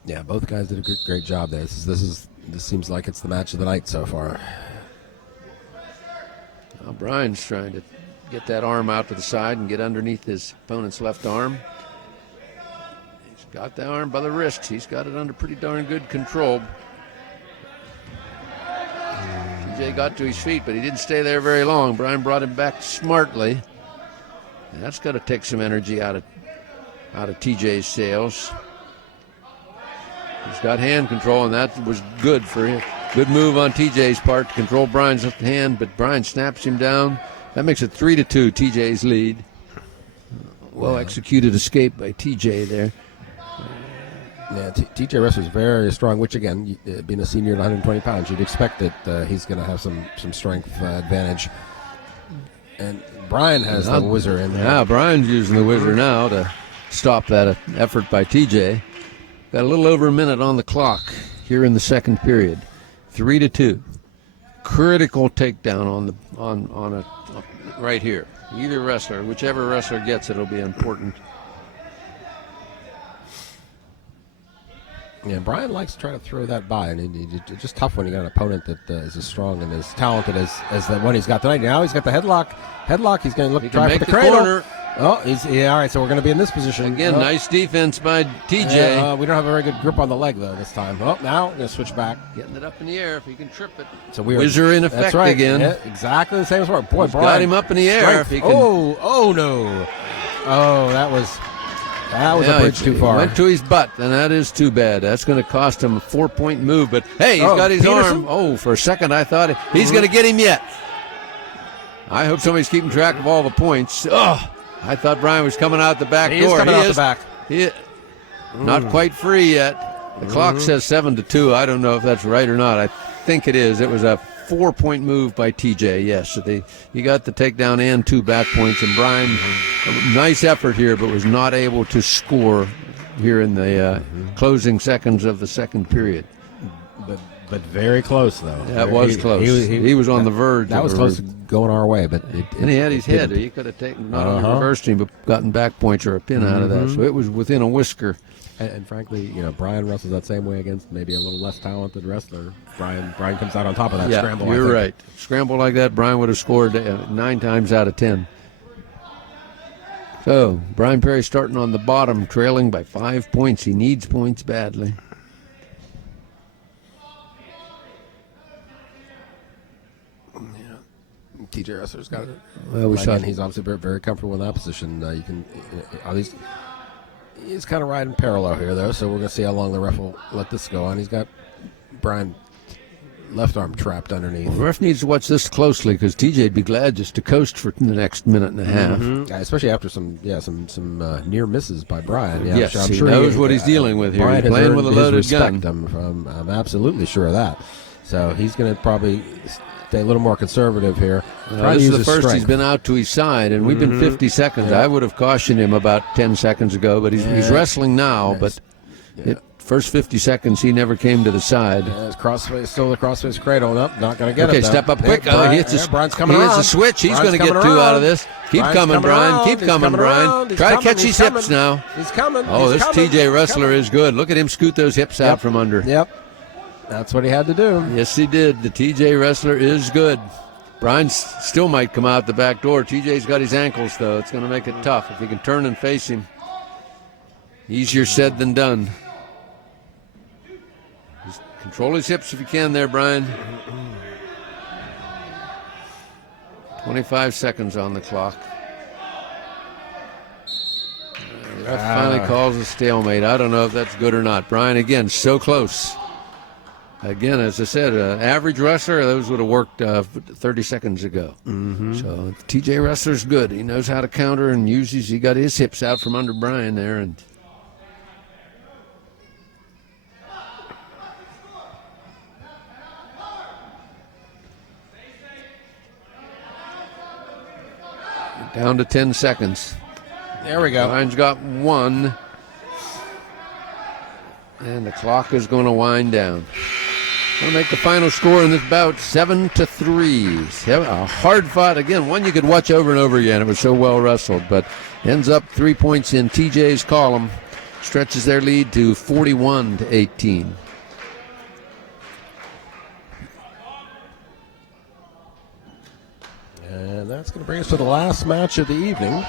Yeah, both guys did a great job there. This seems like it's the match of the night so far. Now Brian's trying to get that arm out to the side and get underneath his opponent's left arm. He's got the arm by the wrists. He's got it under pretty darn good control. TJ got to his feet, but he didn't stay there very long. Brian brought him back smartly. And that's got to take some energy out of TJ's sails. He's got hand control, and that was good for him. Good move on TJ's part to control Brian's left hand, but Brian snaps him down. That makes it 3-2, TJ's lead. Well executed escape by TJ there. Yeah, TJ Wrestler's very strong, which again, being a senior at 120 pounds, you'd expect that he's going to have some strength advantage. And Brian has the whizzer in there. Yeah, Brian's using the whizzer now to stop that effort by TJ. Got a little over a minute on the clock here in the second period. 3-2. Critical takedown on a right here. Either wrestler, whichever wrestler gets it, will be important. Yeah, Brian likes to try to throw that by, and it's just tough when you got an opponent that is as strong and as talented as the one he's got tonight. Now he's got the headlock. He's going to try for the cradle. Corner. Oh, all right, so we're going to be in this position. Again, nice defense by TJ. We don't have a very good grip on the leg, though, this time. Oh, now we're going to switch back. Getting it up in the air if he can trip it. So we whizzer in effect that's right. again. Yeah, exactly the same as Brian. Boy, Brian got him up in the air. If he can. Oh, no. Oh, that was a bridge too far. Went to his butt, and that is too bad. That's going to cost him a 4-point move. But, hey, he's got his Peterson? arm. Oh, for a second I thought he's going to get him yet. I hope somebody's keeping track of all the points. Oh, I thought Brian was coming out the back door. He is coming out the back. Not quite free yet. The clock says 7-2. I don't know if that's right or not. I think it is. It was a 4-point move by TJ, yes. So he got the takedown and 2 back points. And Brian, nice effort here, but was not able to score here in the closing seconds of the second period. But very close, though. That was close. He was on the verge. That was close to going our way, but and he had his head. He could have taken not only reversed him, but gotten back points or a pin out of that. So it was within a whisker. And frankly, Brian wrestles that same way against maybe a little less talented wrestler. Brian comes out on top of that scramble. You're right. Scramble like that, Brian would have scored 9 times out of 10. So Brian Perry starting on the bottom, trailing by 5 points. He needs points badly. TJ Wrestler's got it. Well, he's obviously very, very comfortable in that position. You can at least he's kind of riding parallel here, though. So we're going to see how long the ref will let this go on. He's got Brian left arm trapped underneath. Well, the ref needs to watch this closely because TJ'd be glad just to coast for the next minute and a half. Yeah, especially after some near misses by Brian. Yeah, yes, I'm he sure knows what he's dealing with here. Brian He's playing with a loaded gun. I'm absolutely sure of that. So he's going to probably stay a little more conservative here. This is the first he's been out to his side, and we've been 50 seconds. Yeah. I would have cautioned him about 10 seconds ago, but he's wrestling now. But first 50 seconds, he never came to the side. Yeah, still the crossface cradle. Nope, not going to get it. Okay, step up quick. He hits Brian's coming around. He hits a switch. He's going to get 2 out of this. Keep coming, Brian. Keep coming, Brian. Try to catch his hips now. He's coming. Oh, this TJ Wrestler is good. Look at him scoot those hips out from under. Yep. That's what he had to do. Yes, he did. The TJ Wrestler is good. Brian still might come out the back door. TJ's got his ankles, though. It's going to make it tough if he can turn and face him. Easier said than done. Just control his hips if you can there, Brian. 25 seconds on the clock. The ref finally calls a stalemate. I don't know if that's good or not. Brian, again, so close. Again, as I said, average wrestler, those would have worked 30 seconds ago. So TJ Wrestler's good. He knows how to counter and he got his hips out from under Brian there. And down to 10 seconds. There we go. Brian's got 1. And the clock is going to wind down. We'll make the final score in this bout 7-3. A hard fought, again, one you could watch over and over again. It was so well wrestled, but ends up 3 points in TJ's column. Stretches their lead to 41-18. And that's going to bring us to the last match of the evening.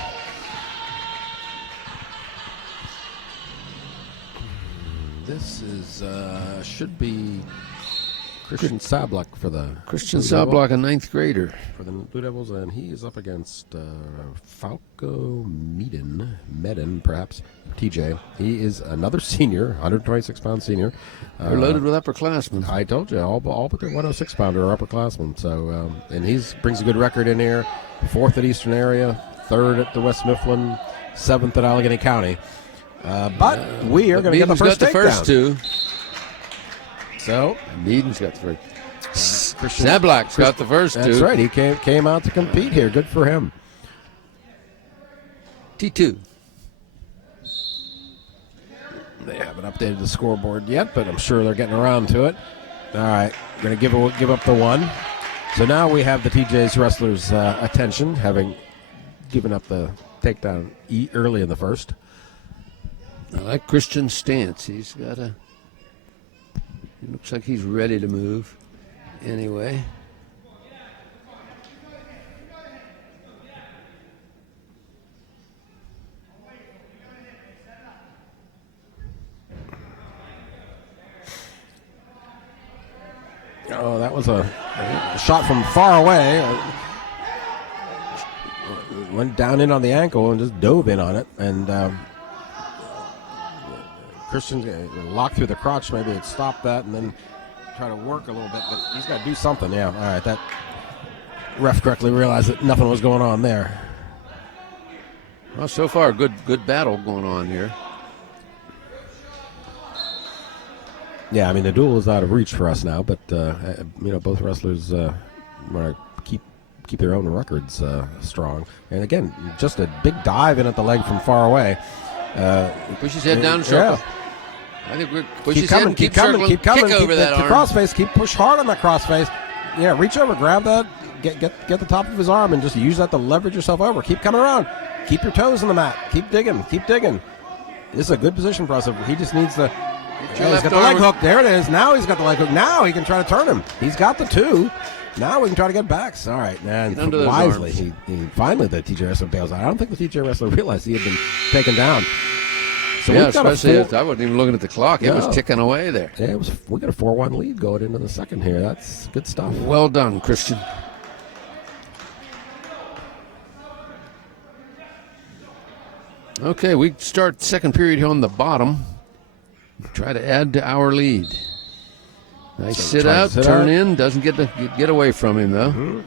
This is should be Christian Sablak for the Christian Blue Devil, Sablak, a 9th grader for the Blue Devils, and he is up against Falco Medin, perhaps TJ. He is another senior, 126-pound senior. They're loaded with upperclassmen. I told you, all but their 106-pounder are upperclassmen. So, and he brings a good record in here. 4th at Eastern Area, 3rd at the West Mifflin, 7th at Allegheny County. But we are going to get the first got the first two. So Meaden's got the first. Sablak's got the first two. That's right. He came out to compete here. Good for him. T2. They haven't updated the scoreboard yet, but I'm sure they're getting around to it. All right, going to give up the one. So now we have the TJ's wrestlers' attention, having given up the takedown early in the first. I like Christian's stance. He looks like he's ready to move. Anyway. Oh, that was a shot from far away. Went down in on the ankle and just dove in on it. And Christian locked through the crotch. Maybe it stopped that and then try to work a little bit. But he's got to do something. Yeah, all right. That ref correctly realized that nothing was going on there. Well, so far, good battle going on here. Yeah, I mean, the duel is out of reach for us now, but, both wrestlers want to keep their own records strong. And, again, just a big dive in at the leg from far away. Push his head down, circle. Yeah. I think we're push his coming, head, keep coming. Kick over that the arm. Crossface, push hard on that crossface. Yeah, reach over, grab that, get the top of his arm, and just use that to leverage yourself over. Keep coming around. Keep your toes in the mat. Keep digging. This is a good position for us. He just needs to... Yeah, he's got the leg hook. There it is. Now he's got the leg hook. Now he can try to turn him. He's got the two. Now we can try to get back. All right. And wisely, he finally the TJ wrestler bails out. I don't think the TJ wrestler realized he had been taken down. So yeah, especially I wasn't even looking at the clock. It was ticking away there. Yeah, we got a 4-1 lead going into the second here. That's good stuff. Well done, Christian. Okay, we start second period here on the bottom. Try to add to our lead. Nice sit out, turn in. Doesn't get away from him though. Mm-hmm.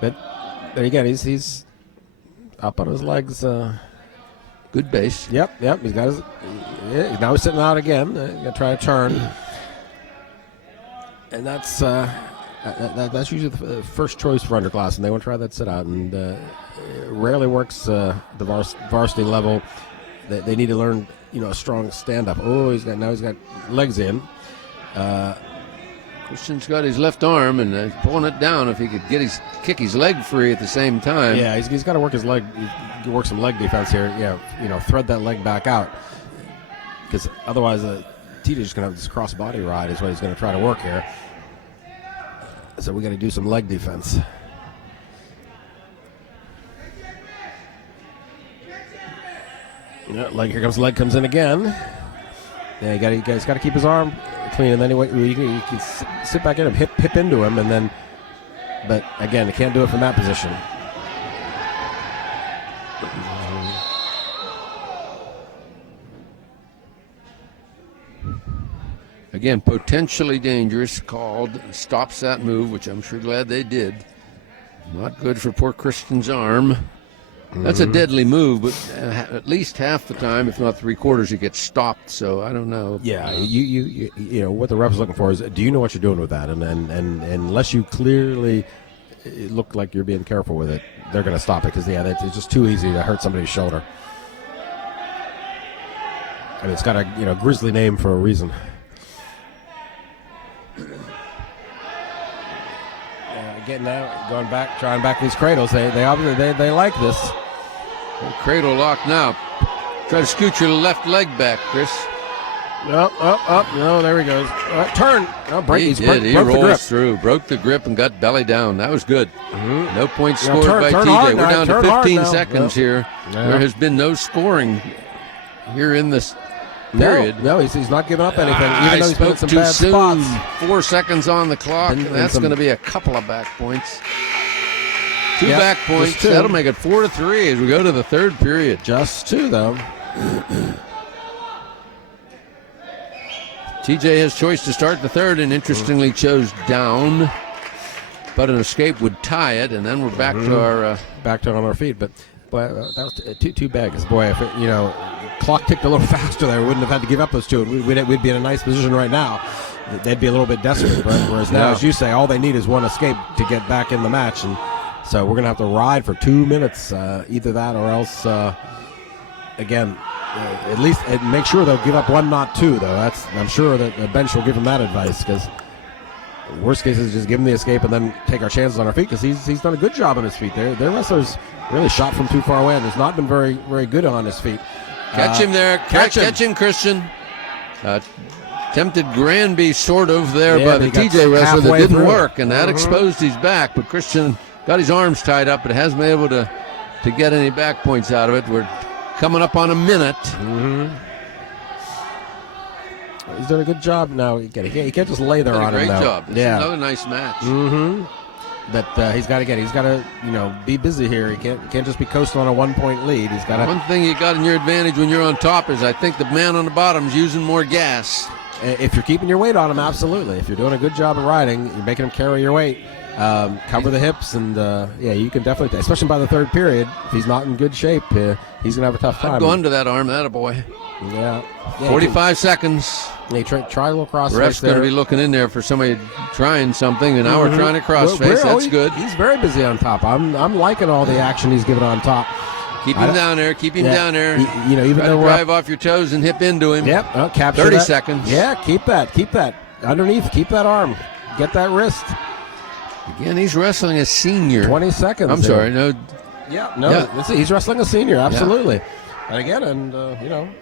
But again, he's up on his legs. Good base. Yep. He's got his. Yeah, now he's sitting out again. Gonna try to turn, and that's usually the first choice for underclass, and they want to try that sit out, and it rarely works the varsity level. They need to learn. A strong stand-up. Oh, he's got legs in. Christian's got his left arm and pulling it down. If he could kick his leg free at the same time. Yeah, he's got to work his leg. Work some leg defense here. Yeah, thread that leg back out because otherwise, TJ's just gonna have this cross body ride. Is what he's gonna try to work here. So we got to do some leg defense. Yeah, leg comes in again. Yeah, you guys got to keep his arm clean, and then you can sit back in him, hip into him, and then. But again, you can't do it from that position. Again, potentially dangerous. Called, stops that move, which I'm sure glad they did. Not good for poor Christian's arm. That's a deadly move, but at least half the time, if not 3/4, it gets stopped. So I don't know. Yeah, you what the ref is looking for is, do you know what you're doing with that? And unless you clearly look like you're being careful with it, they're going to stop it because it's just too easy to hurt somebody's shoulder. I mean, it's got a grisly name for a reason. getting out, going back, trying back these cradles. They obviously they like this. Cradle lock now. Try to scoot your left leg back, Chris. Up. No, there he goes. Turn. Oh, He did. He rolls through, broke the grip, and got belly down. That was good. Mm-hmm. No points scored by TJ. We're down to 15 seconds here. Yeah. There has been no scoring here in this period. No, he's not giving up anything. Even though he's put in some too bad soon. spots. 4 seconds on the clock, and that's going to be a couple of back points. Two back points. That'll make it 4-3 as we go to the third period. Just 2, though. TJ has choice to start the third, and interestingly chose down, but an escape would tie it, and then we're back to our on our feet. But boy, that was too bad. Because boy, if clock ticked a little faster, there, we wouldn't have had to give up those 2. We'd be in a nice position right now. They'd be a little bit desperate, but whereas now, as you say, all they need is one escape to get back in the match, and so we're gonna have to ride for 2 minutes, either that or else. Again, at least make sure they'll give up 1, not 2, though. I'm sure that the bench will give him that advice, because worst case is just give him the escape and then take our chances on our feet, because he's done a good job on his feet. Their wrestlers really shot from too far away and has not been very, very good on his feet. Catch him there. Catch him, Christian. Tempted Granby sort of there by the TJ wrestler that didn't work, and that exposed his back, but Christian got his arms tied up, but hasn't been able to get any back points out of it. We're coming up on a minute. He's done a good job now. He can't just lay there on him. Great job. This is another nice match. But he's got to be busy here. He can't just be coasting on a 1-point lead. He's got to. One thing you got in your advantage when you're on top is I think the man on the bottom's using more gas. If you're keeping your weight on him, absolutely. If you're doing a good job of riding, you're making him carry your weight. Cover the hips, and you can definitely, especially by the third period, if he's not in good shape, he's gonna have a tough time. I'd go under that arm, that a boy. Yeah. 45 seconds. Try a little crossface. Ref's going to be looking in there for somebody trying something, and now we're trying to crossface. That's good. He's very busy on top. I'm liking all the action he's giving on top. Keep him down there. Keep him down there. Even though drive off your toes and hip into him. Yep. Capture 30 that. seconds. Yeah. Keep that underneath. Keep that arm. Get that wrist. Again, he's wrestling a senior. 20 seconds. I'm sorry. No. Yeah. He's wrestling a senior. Absolutely. And again,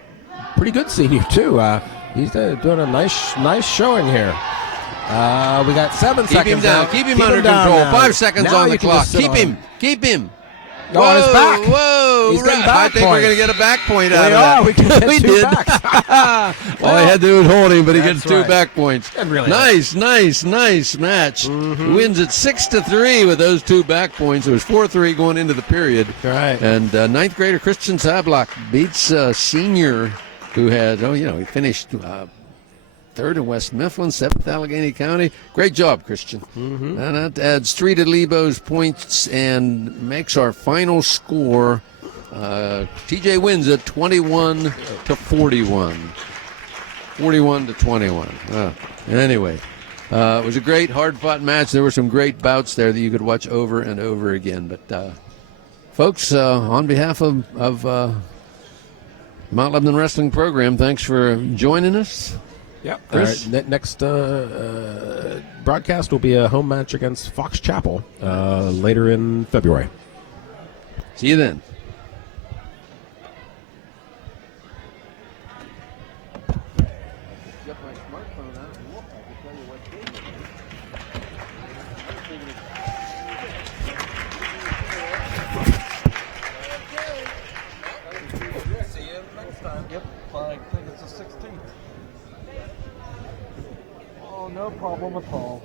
pretty good senior too. He's doing a nice showing here. We got 7 seconds. Keep him down. Keep him under control. 5 seconds on the clock. Keep him. Whoa, on his back. Whoa! He's getting back I think we're going to get a back point out of that. We can get we 2 did. backs. All he had to do was hold him, but he gets 2 right. back points. Really nice match. Wins at 6-3 with those 2 back points. It was 4-3 going into the period. Right. And 9th grader Christian Sablock beats senior who had he finished 3rd in West Mifflin, 7th Allegheny County. Great job, Christian. And that adds 3 to Lebo's points and makes our final score. TJ wins at 21-41. 41-21. Anyway, it was a great, hard-fought match. There were some great bouts there that you could watch over and over again. But, folks, on behalf of Mount Lebanon Wrestling Program, thanks for joining us. Yep. Chris? Next broadcast will be a home match against Fox Chapel later in February. See you then. No problem at all.